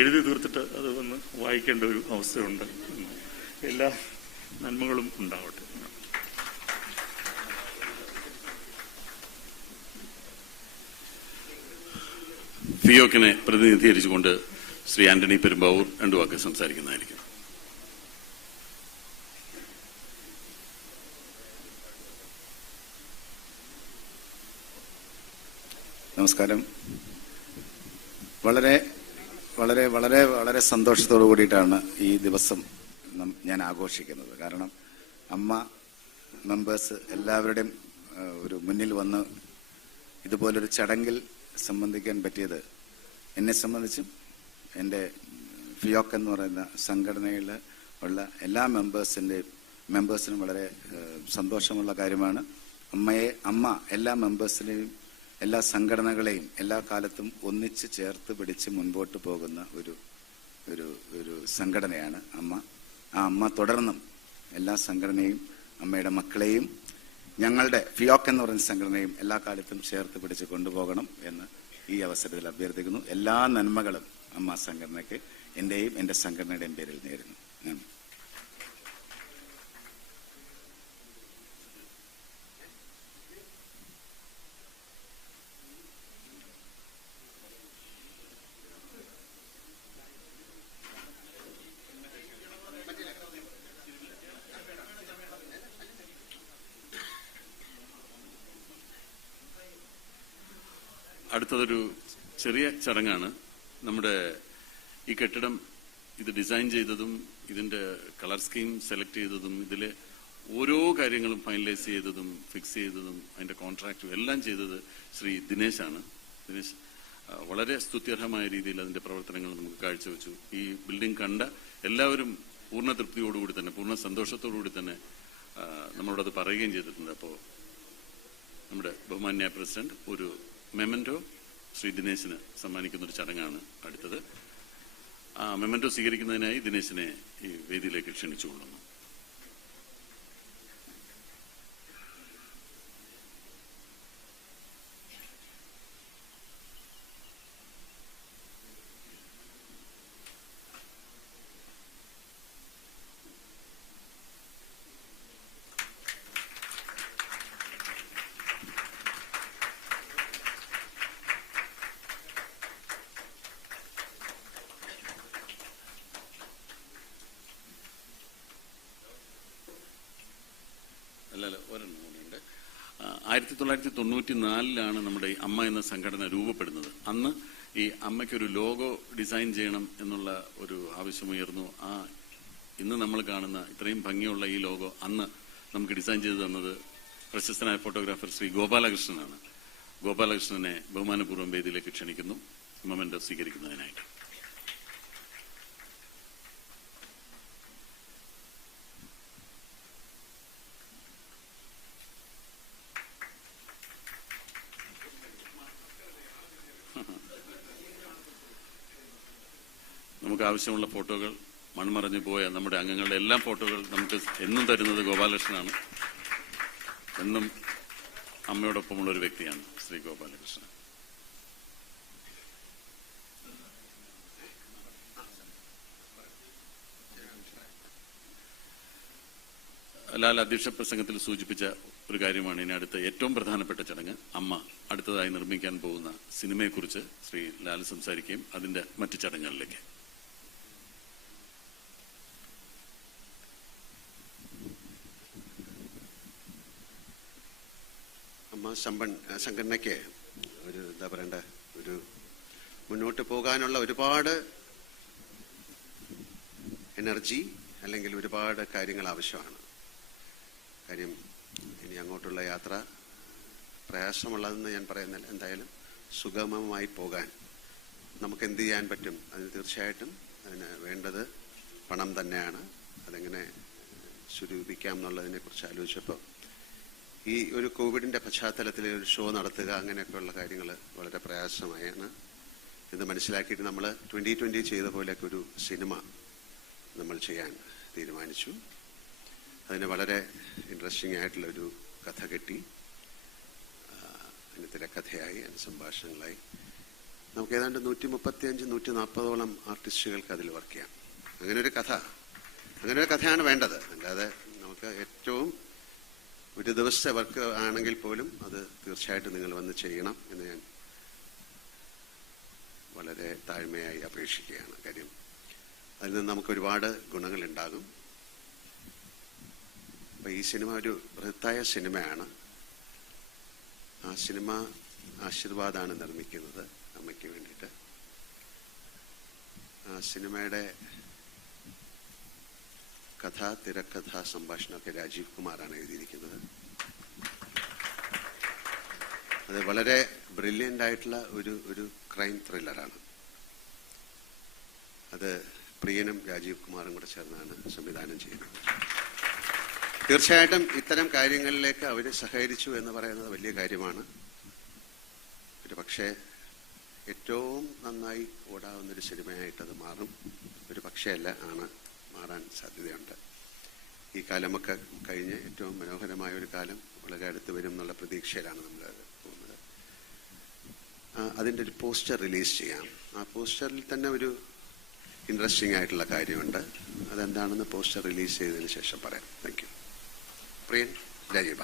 എഴുതി തീർത്തിട്ട് അത് വന്ന് വായിക്കേണ്ട ഒരു അവസ്ഥയുണ്ട്. എല്ലാ നന്മകളും ഉണ്ടാവട്ടെ. ഫിയോക്കിനെ പ്രതിനിധീകരിച്ചുകൊണ്ട് ശ്രീ ആന്റണി പെരുമ്പാവൂർ രണ്ടു വാക്ക് സംസാരിക്കുന്നതായിരിക്കും. നമസ്കാരം. വളരെ വളരെ വളരെ വളരെ സന്തോഷത്തോടു കൂടിയിട്ടാണ് ഈ ദിവസം ഞാൻ ആഘോഷിക്കുന്നത്. കാരണം അമ്മ മെമ്പേഴ്സ് എല്ലാവരുടെയും ഒരു മുന്നിൽ വന്ന് ഇതുപോലൊരു ചടങ്ങിൽ സംബന്ധിക്കാൻ പറ്റിയത് എന്നെ സംബന്ധിച്ചും എൻ്റെ ഫിയോക്ക് എന്ന് പറയുന്ന സംഘടനയിൽ ഉള്ള എല്ലാ മെമ്പേഴ്സിനും വളരെ സന്തോഷമുള്ള കാര്യമാണ്. അമ്മ എല്ലാ മെമ്പേഴ്സിനെയും എല്ലാ സംഘടനകളെയും എല്ലാ കാലത്തും ഒന്നിച്ച് ചേർത്ത് പിടിച്ച് മുൻപോട്ട് പോകുന്ന ഒരു സംഘടനയാണ് അമ്മ. ആ അമ്മ തുടർന്നും എല്ലാ സംഘടനയും അമ്മയുടെ മക്കളെയും ഞങ്ങളുടെ ഫിയോക്ക് എന്ന് പറയുന്ന സംഘടനയും എല്ലാ കാലത്തും ചേർത്ത് പിടിച്ച് കൊണ്ടുപോകണം എന്ന് ഈ അവസരത്തിൽ അഭ്യർത്ഥിക്കുന്നു. എല്ലാ നന്മകളും അമ്മ സംഘടനയ്ക്ക് എൻ്റെയും എൻ്റെ സംഘടനയുടെയും പേരിൽ നേരുന്നു. അടുത്തതൊരു ചെറിയ ചടങ്ങാണ്. നമ്മുടെ ഈ കെട്ടിടം ഇത് ഡിസൈൻ ചെയ്തതും ഇതിന്റെ കളർ സ്കീം സെലക്ട് ചെയ്തതും ഇതിലെ ഓരോ കാര്യങ്ങളും ഫൈനലൈസ് ചെയ്തതും ഫിക്സ് ചെയ്തതും അതിന്റെ കോൺട്രാക്റ്റും എല്ലാം ചെയ്തത് ശ്രീ ദിനേശാണ്. ദിനേശ് വളരെ സ്തുത്യർഹമായ രീതിയിൽ അതിന്റെ പ്രവർത്തനങ്ങൾ നമുക്ക് കാഴ്ചവെച്ചു. ഈ ബിൽഡിംഗ് കണ്ട എല്ലാവരും പൂർണ്ണ തൃപ്തിയോടുകൂടി തന്നെ പൂർണ്ണ സന്തോഷത്തോടുകൂടി തന്നെ നമ്മളോടത് പറയുകയും ചെയ്തിട്ടുണ്ട്. അപ്പോൾ നമ്മുടെ ബഹുമാന്യ പ്രസിഡന്റ് ഒരു മെമന്റോ ശ്രീ ദിനേശിന് സമ്മാനിക്കുന്ന ഒരു ചടങ്ങാണ് അടുത്തത്. ആ മെമന്റോ സ്വീകരിക്കുന്നതിനായി ദിനേശിനെ ഈ വേദിയിലേക്ക് ക്ഷണിച്ചുകൊള്ളുന്നു. ഒരെണ്ണം കൂടിയുണ്ട്. 1994 നമ്മുടെ ഈ അമ്മ എന്ന സംഘടന രൂപപ്പെടുന്നത്. അന്ന് ഈ അമ്മയ്ക്കൊരു ലോഗോ ഡിസൈൻ ചെയ്യണം എന്നുള്ള ഒരു ആവശ്യമുയർന്നു. ഇന്ന് നമ്മൾ കാണുന്ന ഇത്രയും ഭംഗിയുള്ള ഈ ലോഗോ അന്ന് നമുക്ക് ഡിസൈൻ ചെയ്തു തന്നത് പ്രശസ്തനായ ഫോട്ടോഗ്രാഫർ ശ്രീ ഗോപാലകൃഷ്ണനാണ്. ഗോപാലകൃഷ്ണനെ ബഹുമാനപൂർവ്വം വേദിയിലേക്ക് ക്ഷണിക്കുന്നു മൊമെന്റോ സ്വീകരിക്കുന്നതിനായിട്ട്. നമുക്ക് ആവശ്യമുള്ള ഫോട്ടോകൾ മൺമറഞ്ഞു പോയ നമ്മുടെ അംഗങ്ങളുടെ എല്ലാ ഫോട്ടോകൾ നമുക്ക് എന്നും തരുന്നത് ഗോപാലകൃഷ്ണനാണ്. എന്നും അമ്മയോടൊപ്പമുള്ള ഒരു വ്യക്തിയാണ് ശ്രീ ഗോപാലകൃഷ്ണൻ. ലാൽ അധ്യക്ഷ പ്രസംഗത്തിൽ സൂചിപ്പിച്ച ഒരു കാര്യമാണ് ഇനി അടുത്ത ഏറ്റവും പ്രധാനപ്പെട്ട ചടങ്ങ്. അമ്മ അടുത്തതായി നിർമ്മിക്കാൻ പോകുന്ന സിനിമയെക്കുറിച്ച് ശ്രീ ലാൽ സംസാരിക്കുകയും അതിന്റെ മറ്റ് ചടങ്ങുകളിലേക്ക്. അമ്മ സംഘടനയ്ക്ക് ഒരു ഒരു മുന്നോട്ട് പോകാനുള്ള ഒരുപാട് എനർജി അല്ലെങ്കിൽ ഒരുപാട് കാര്യങ്ങൾ ആവശ്യമാണ്. കാര്യം ഇനി അങ്ങോട്ടുള്ള യാത്ര പ്രയാസമുള്ളതെന്ന് ഞാൻ പറയുന്നില്ല. എന്തായാലും സുഗമമായി പോകാൻ നമുക്ക് എന്ത് ചെയ്യാൻ പറ്റും? അതിന് തീർച്ചയായിട്ടും അതിന് വേണ്ടത് പണം തന്നെയാണ്. അതെങ്ങനെ സ്വരൂപിക്കാം എന്നുള്ളതിനെ കുറിച്ച് ആലോചിച്ചപ്പോൾ ഈ ഒരു കോവിഡിന്റെ പശ്ചാത്തലത്തിൽ ഒരു ഷോ നടത്തുക അങ്ങനെയൊക്കെയുള്ള കാര്യങ്ങൾ വളരെ പ്രയാസമായാണ് ഇത് മനസ്സിലാക്കിയിട്ട് നമ്മൾ 2020 ചെയ്ത പോലെയൊക്കെ ഒരു സിനിമ നമ്മൾ ചെയ്യാൻ തീരുമാനിച്ചു. അതിന് വളരെ ഇൻട്രസ്റ്റിംഗ് ആയിട്ടുള്ളൊരു കഥ കിട്ടി. അതിന് തിരക്കഥയായി, അതിന് സംഭാഷണങ്ങളായി. നമുക്ക് ഏതാണ്ട് 135-140ഓളം ആർട്ടിസ്റ്റുകൾക്ക് അതിൽ വർക്ക് ചെയ്യാം. അങ്ങനെ ഒരു കഥയാണ് വേണ്ടത്. അല്ലാതെ നമുക്ക് ഏറ്റവും ഒരു ദിവസത്തെ വർക്ക് ആണെങ്കിൽ പോലും അത് തീർച്ചയായിട്ടും നിങ്ങൾ വന്ന് ചെയ്യണം എന്ന് ഞാൻ വളരെ താഴ്മയായി അപേക്ഷിക്കുകയാണ്. കാര്യം അതിൽ നിന്ന് നമുക്ക് ഒരുപാട് ഗുണങ്ങളുണ്ടാകും. അപ്പം ഈ സിനിമ ഒരു ബൃഹത്തായ സിനിമയാണ്. ആ സിനിമ ആശീർവാദാണ് നിർമ്മിക്കുന്നത് അമ്മയ്ക്ക് വേണ്ടിയിട്ട്. ആ സിനിമയുടെ കഥ, തിരക്കഥ, സംഭാഷണമൊക്കെ രാജീവ് കുമാറാണ് എഴുതിയിരിക്കുന്നത്. അത് വളരെ ബ്രില്യൻ്റ് ആയിട്ടുള്ള ഒരു ക്രൈം ത്രില്ലറാണ്. അത് പ്രിയനും രാജീവ് കുമാറും കൂടെ ചേർന്നാണ് സംവിധാനം ചെയ്യുന്നത്. തീർച്ചയായിട്ടും ഇത്തരം കാര്യങ്ങളിലേക്ക് അവർ സഹകരിച്ചു എന്ന് പറയുന്നത് വലിയ കാര്യമാണ്. ഒരു പക്ഷേ ഏറ്റവും നന്നായി ഓടാവുന്നൊരു സിനിമയായിട്ടത് മാറും. ഒരു പക്ഷേ അല്ല, മാറാൻ സാധ്യതയുണ്ട്. ഈ കാലമൊക്കെ കഴിഞ്ഞ് ഏറ്റവും മനോഹരമായ ഒരു കാലം വളരെ അടുത്ത് വരും എന്നുള്ള പ്രതീക്ഷയിലാണ് നമ്മൾ പോകുന്നത്. അതിൻ്റെ ഒരു പോസ്റ്റർ റിലീസ് ചെയ്യാം. ആ പോസ്റ്ററിൽ തന്നെ ഒരു ഇൻട്രസ്റ്റിംഗ് ആയിട്ടുള്ള കാര്യമുണ്ട്. അതെന്താണെന്ന് പോസ്റ്റർ റിലീസ് ചെയ്തതിന് ശേഷം പറയാം. Thank you. പ്രിയൻ, രാജീവ.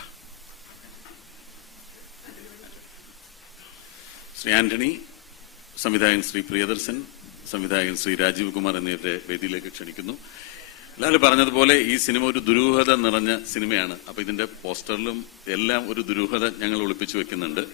ശ്രീ ആന്റണി, സംവിധായകൻ ശ്രീ പ്രിയദർശൻ, സംവിധായകൻ ശ്രീ രാജീവ് കുമാർ എന്നിവരെ വേദിയിലേക്ക് ക്ഷണിക്കുന്നു. ലാൽ പറഞ്ഞതുപോലെ ഈ സിനിമ ഒരു ദുരൂഹത നിറഞ്ഞ സിനിമയാണ്. അപ്പൊ ഇതിന്റെ പോസ്റ്ററിലും എല്ലാം ഒരു ദുരൂഹത ഞങ്ങൾ ഒളിപ്പിച്ചു വെക്കുന്നുണ്ട്.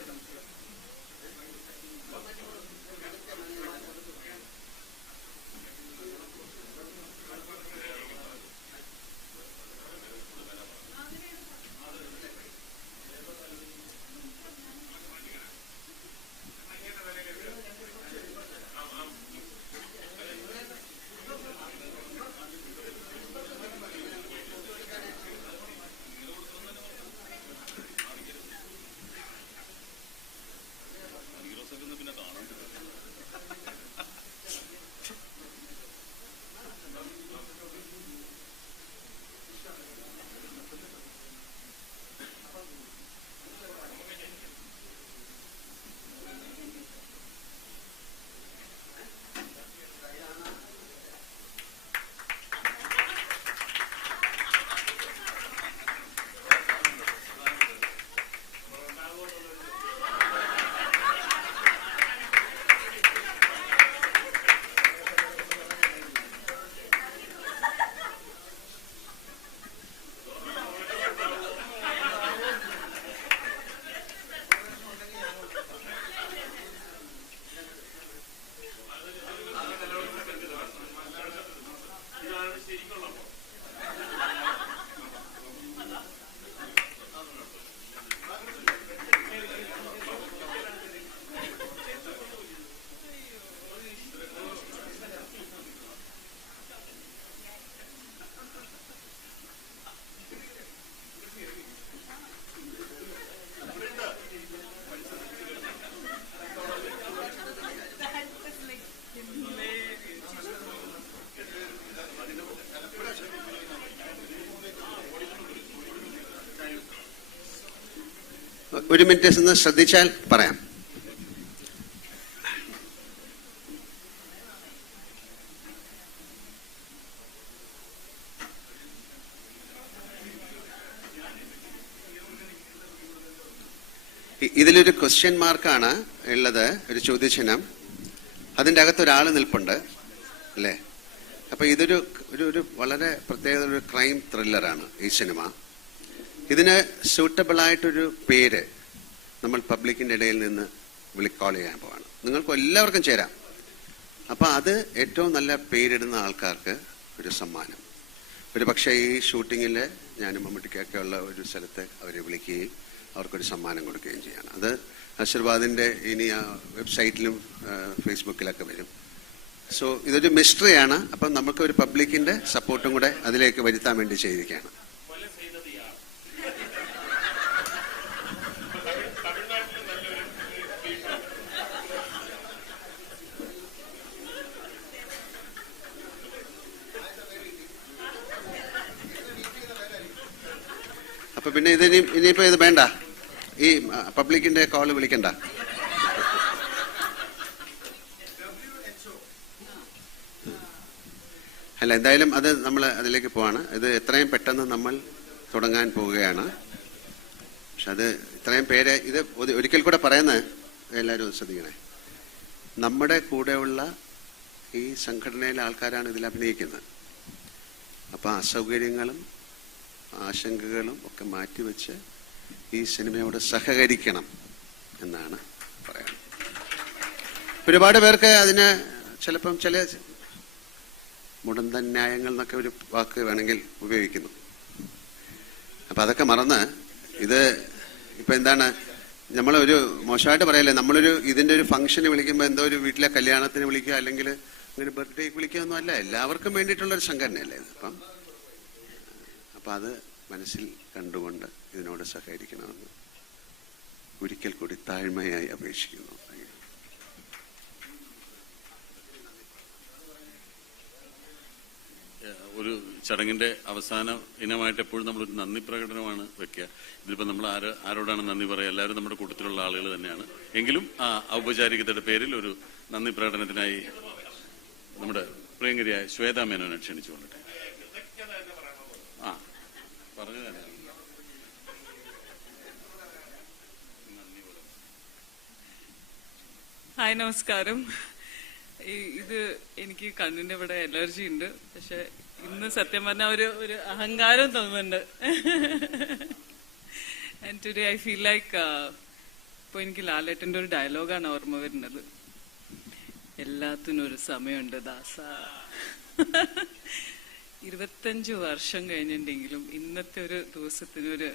ഒരു മിനിറ്റ് ഒന്ന് ശ്രദ്ധിച്ചാൽ പറയാം. ഇതിലൊരു ക്വസ്റ്റ്യൻ മാർക്കാണ് ഉള്ളത്, ഒരു ചോദ്യചിഹ്നം. അതിൻ്റെ അകത്ത് ഒരാൾ നിൽപ്പുണ്ട് അല്ലേ? അപ്പൊ ഇതൊരു ഒരു വളരെ പ്രത്യേകത, ഒരു ക്രൈം ത്രില്ലറാണ് ഈ സിനിമ. ഇതിന് സൂട്ടബിൾ ആയിട്ടൊരു പേര് നമ്മൾ പബ്ലിക്കിന്റെ ഇടയിൽ നിന്ന് കോൾ ചെയ്യാൻ പോവാണ്. നിങ്ങൾക്ക് എല്ലാവർക്കും ചേരാം. അപ്പൊ അത് ഏറ്റവും നല്ല പേരിടുന്ന ആൾക്കാർക്ക് ഒരു സമ്മാനം. ഒരു പക്ഷേ ഈ ഷൂട്ടിങ്ങിൽ ഞാനും മമ്മൂട്ടിക്കൊക്കെ ഉള്ള ഒരു സ്ഥലത്ത് അവരെ വിളിക്കുകയും അവർക്കൊരു സമ്മാനം കൊടുക്കുകയും ചെയ്യണം. അത് ആശീർവാദിന്റെ ഇനി ആ വെബ്സൈറ്റിലും ഫേസ്ബുക്കിലൊക്കെ വരും. സോ ഇതൊരു മിസ്റ്ററിയാണ്. അപ്പം നമുക്ക് ഒരു പബ്ലിക്കിന്റെ സപ്പോർട്ടും കൂടെ അതിലേക്ക് വരുത്താൻ വേണ്ടി ചെയ്തിരിക്കുകയാണ്. അപ്പൊ പിന്നെ ഇനിയിപ്പോ ഇത് വേണ്ട, ഈ പബ്ലിക്കിന്റെ കോള് വിളിക്കണ്ട. അല്ല, എന്തായാലും അത് നമ്മൾ അതിലേക്ക് പോവാണ്. ഇത് എത്രയും പെട്ടെന്ന് നമ്മൾ തുടങ്ങാൻ പോവുകയാണ്. പക്ഷെ അത് ഇത്രയും പേര് ഇത് ഒരിക്കൽ കൂടെ പറയുന്നത് എല്ലാവരും ശ്രദ്ധിക്കണേ. നമ്മുടെ കൂടെയുള്ള ഈ സംഘടനയിലെ ആൾക്കാരാണ് ഇതിൽ അഭിനയിക്കുന്നത്. അപ്പം അസൗകര്യങ്ങളും ആശങ്കകളും ഒക്കെ മാറ്റിവെച്ച് ഈ സിനിമയോട് സഹകരിക്കണം എന്നാണ് പറയുന്നത്. ഒരുപാട് പേർക്ക് അതിന് ചിലപ്പം ചില മുടന്തൻ ന്യായങ്ങൾ എന്നൊക്കെ ഒരു വാക്ക് വേണമെങ്കിൽ ഉപയോഗിക്കുന്നു. അപ്പം അതൊക്കെ മറന്ന് ഇത് ഇപ്പം എന്താണ്, നമ്മളൊരു മോശമായിട്ട് പറയല്ലേ, നമ്മളൊരു ഇതിൻ്റെ ഒരു ഫംഗ്ഷന് വിളിക്കുമ്പോൾ എന്തോ ഒരു വീട്ടിലെ കല്യാണത്തിന് വിളിക്കുക, അല്ലെങ്കിൽ ഒരു ബർത്ത്ഡേക്ക് വിളിക്കുക ഒന്നും അല്ല, എല്ലാവർക്കും വേണ്ടിയിട്ടുള്ളൊരു സംഘടനയല്ലേ ഇത്. അപ്പം അത് മനസ്സിൽ കണ്ടുകൊണ്ട് ഇതിനോട് സഹകരിക്കണമെന്ന് ഒരിക്കൽ കൂടി താഴ്മയായി അപേക്ഷിക്കുന്നു. ഒരു ചടങ്ങിന്റെ അവസാന ഇനമായിട്ട് എപ്പോഴും നമ്മളൊരു നന്ദി പ്രകടനമാണ് വെക്കുക. ഇതിലിപ്പോൾ നമ്മൾ ആരോടാണ് നന്ദി പറയുക? എല്ലാവരും നമ്മുടെ കൂട്ടത്തിലുള്ള ആളുകൾ തന്നെയാണ്. എങ്കിലും ആ ഔപചാരികതയുടെ പേരിൽ ഒരു നന്ദി പ്രകടനത്തിനായി നമ്മുടെ പ്രിയങ്കരിയായ ശ്വേതാ മേനോനെ ക്ഷണിച്ചു കൊണ്ടിട്ട്. ആ പറഞ്ഞു തന്നെ. ഹായ്, നമസ്കാരം. ഇത് എനിക്ക് കണ്ണിന്റെ ഇവിടെ അലർജി ഉണ്ട്. പക്ഷെ ഇന്ന് സത്യം പറഞ്ഞാൽ ഒരു അഹങ്കാരം തോന്നുന്നുണ്ട്. And today I feel like ഇപ്പൊ എനിക്ക് ലാലേട്ടന്റെ ഒരു ഡയലോഗാണ് ഓർമ്മ വരുന്നത്. എല്ലാത്തിനും ഒരു സമയമുണ്ട് ദാസ. 25 വർഷം കഴിഞ്ഞിട്ടുണ്ടെങ്കിലും ഇന്നത്തെ ഒരു ദിവസത്തിനൊരു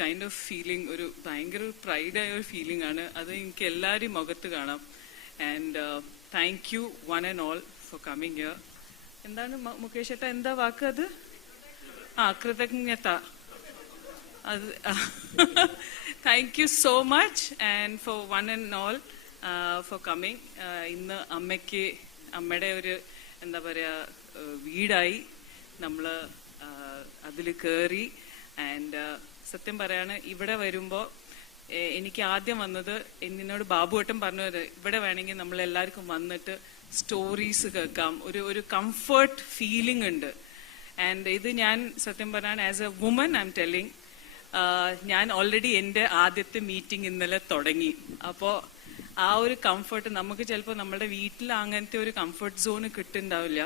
കൈൻഡ് ഓഫ് ഫീലിംഗ്, ഒരു ഭയങ്കര പ്രൈഡായ ഒരു ഫീലിംഗ് ആണ്. അത് എനിക്ക് എല്ലാവരും മുഖത്ത് കാണാം. And thank you one and all for coming here. എന്താണ് മുകേഷ് ഏട്ടാ, എന്താ വാക്ക് അത്? കൃതജ്ഞത. അത് thank you so much and for one and all for coming. ഇന്ന് അമ്മയുടെ ഒരു എന്താ പറയാ വീടായി നമ്മള് അതിൽ കയറി. ആൻഡ് സത്യം പറയാണ്, ഇവിടെ വരുമ്പോ എനിക്ക് ആദ്യം വന്നത് എന്നോട് ബാബുവേട്ടൻ പറഞ്ഞത്, ഇവിടെ വേണമെങ്കിൽ നമ്മൾ എല്ലാവർക്കും വന്നിട്ട് സ്റ്റോറീസ് കേൾക്കാം, ഒരു കംഫർട്ട് ഫീലിംഗ് ഉണ്ട്. ആൻഡ് ഇത് ഞാൻ സത്യം പറയാൻ as a woman I am telling, ഞാൻ ഓൾറെഡി എൻ്റെ ആദ്യത്തെ മീറ്റിംഗ് ഇന്നലെ തുടങ്ങി. അപ്പോൾ ആ ഒരു കംഫർട്ട് നമുക്ക് ചിലപ്പോൾ നമ്മുടെ വീട്ടിൽ അങ്ങനത്തെ ഒരു കംഫർട്ട് സോണ് കിട്ടുന്നുണ്ടാവില്ല.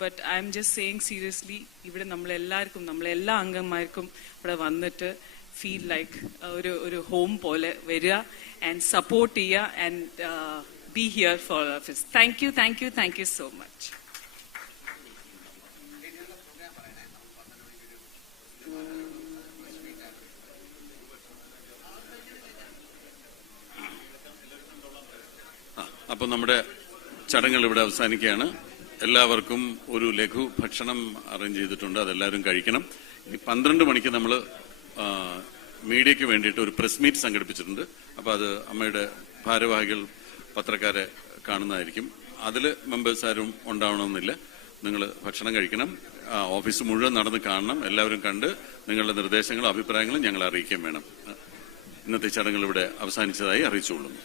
But I'm just saying seriously, ഇവിടെ നമ്മളെല്ലാവർക്കും, നമ്മളെല്ലാ അംഗന്മാർക്കും ഇവിടെ വന്നിട്ട് ഫീൽ ലൈക്ക് ഒരു ഹോം പോലെ വരിക ആൻഡ് സപ്പോർട്ട് ചെയ്യുക and B here for office. Thank you, thank you, thank you so much. അപ്പോൾ നമ്മുടെ ചടങ്ങുകൾ ഇവിടെ അവസാനിക്കുകയാണ്. എല്ലാവർക്കും ഒരു ലഘു ഭക്ഷണം അറേഞ്ച് ചെയ്തിട്ടുണ്ട്, അതെല്ലാവരും കഴിക്കണം. ഇനി 12 മണിക്ക് നമ്മൾ മീഡിയയ്ക്ക് വേണ്ടിയിട്ട് ഒരു പ്രസ് മീറ്റ് സംഘടിപ്പിച്ചിട്ടുണ്ട്. അപ്പോൾ അത് അമ്മയുടെ ഭാരവാഹികൾ പത്രക്കാരെ കാണുന്നതായിരിക്കും. അതിൽ മെമ്പേഴ്സ് ആരും ഉണ്ടാവണമെന്നില്ല. നിങ്ങൾ ഭക്ഷണം കഴിക്കണം, ഓഫീസ് മുഴുവൻ നടന്ന് കാണണം. എല്ലാവരും കണ്ട് നിങ്ങളുടെ നിർദ്ദേശങ്ങളും അഭിപ്രായങ്ങളും ഞങ്ങളെ അറിയിക്കുകയും വേണം. ഇന്നത്തെ ചടങ്ങുകൾ ഇവിടെ അവസാനിച്ചതായി അറിയിച്ചുകൊള്ളുന്നു.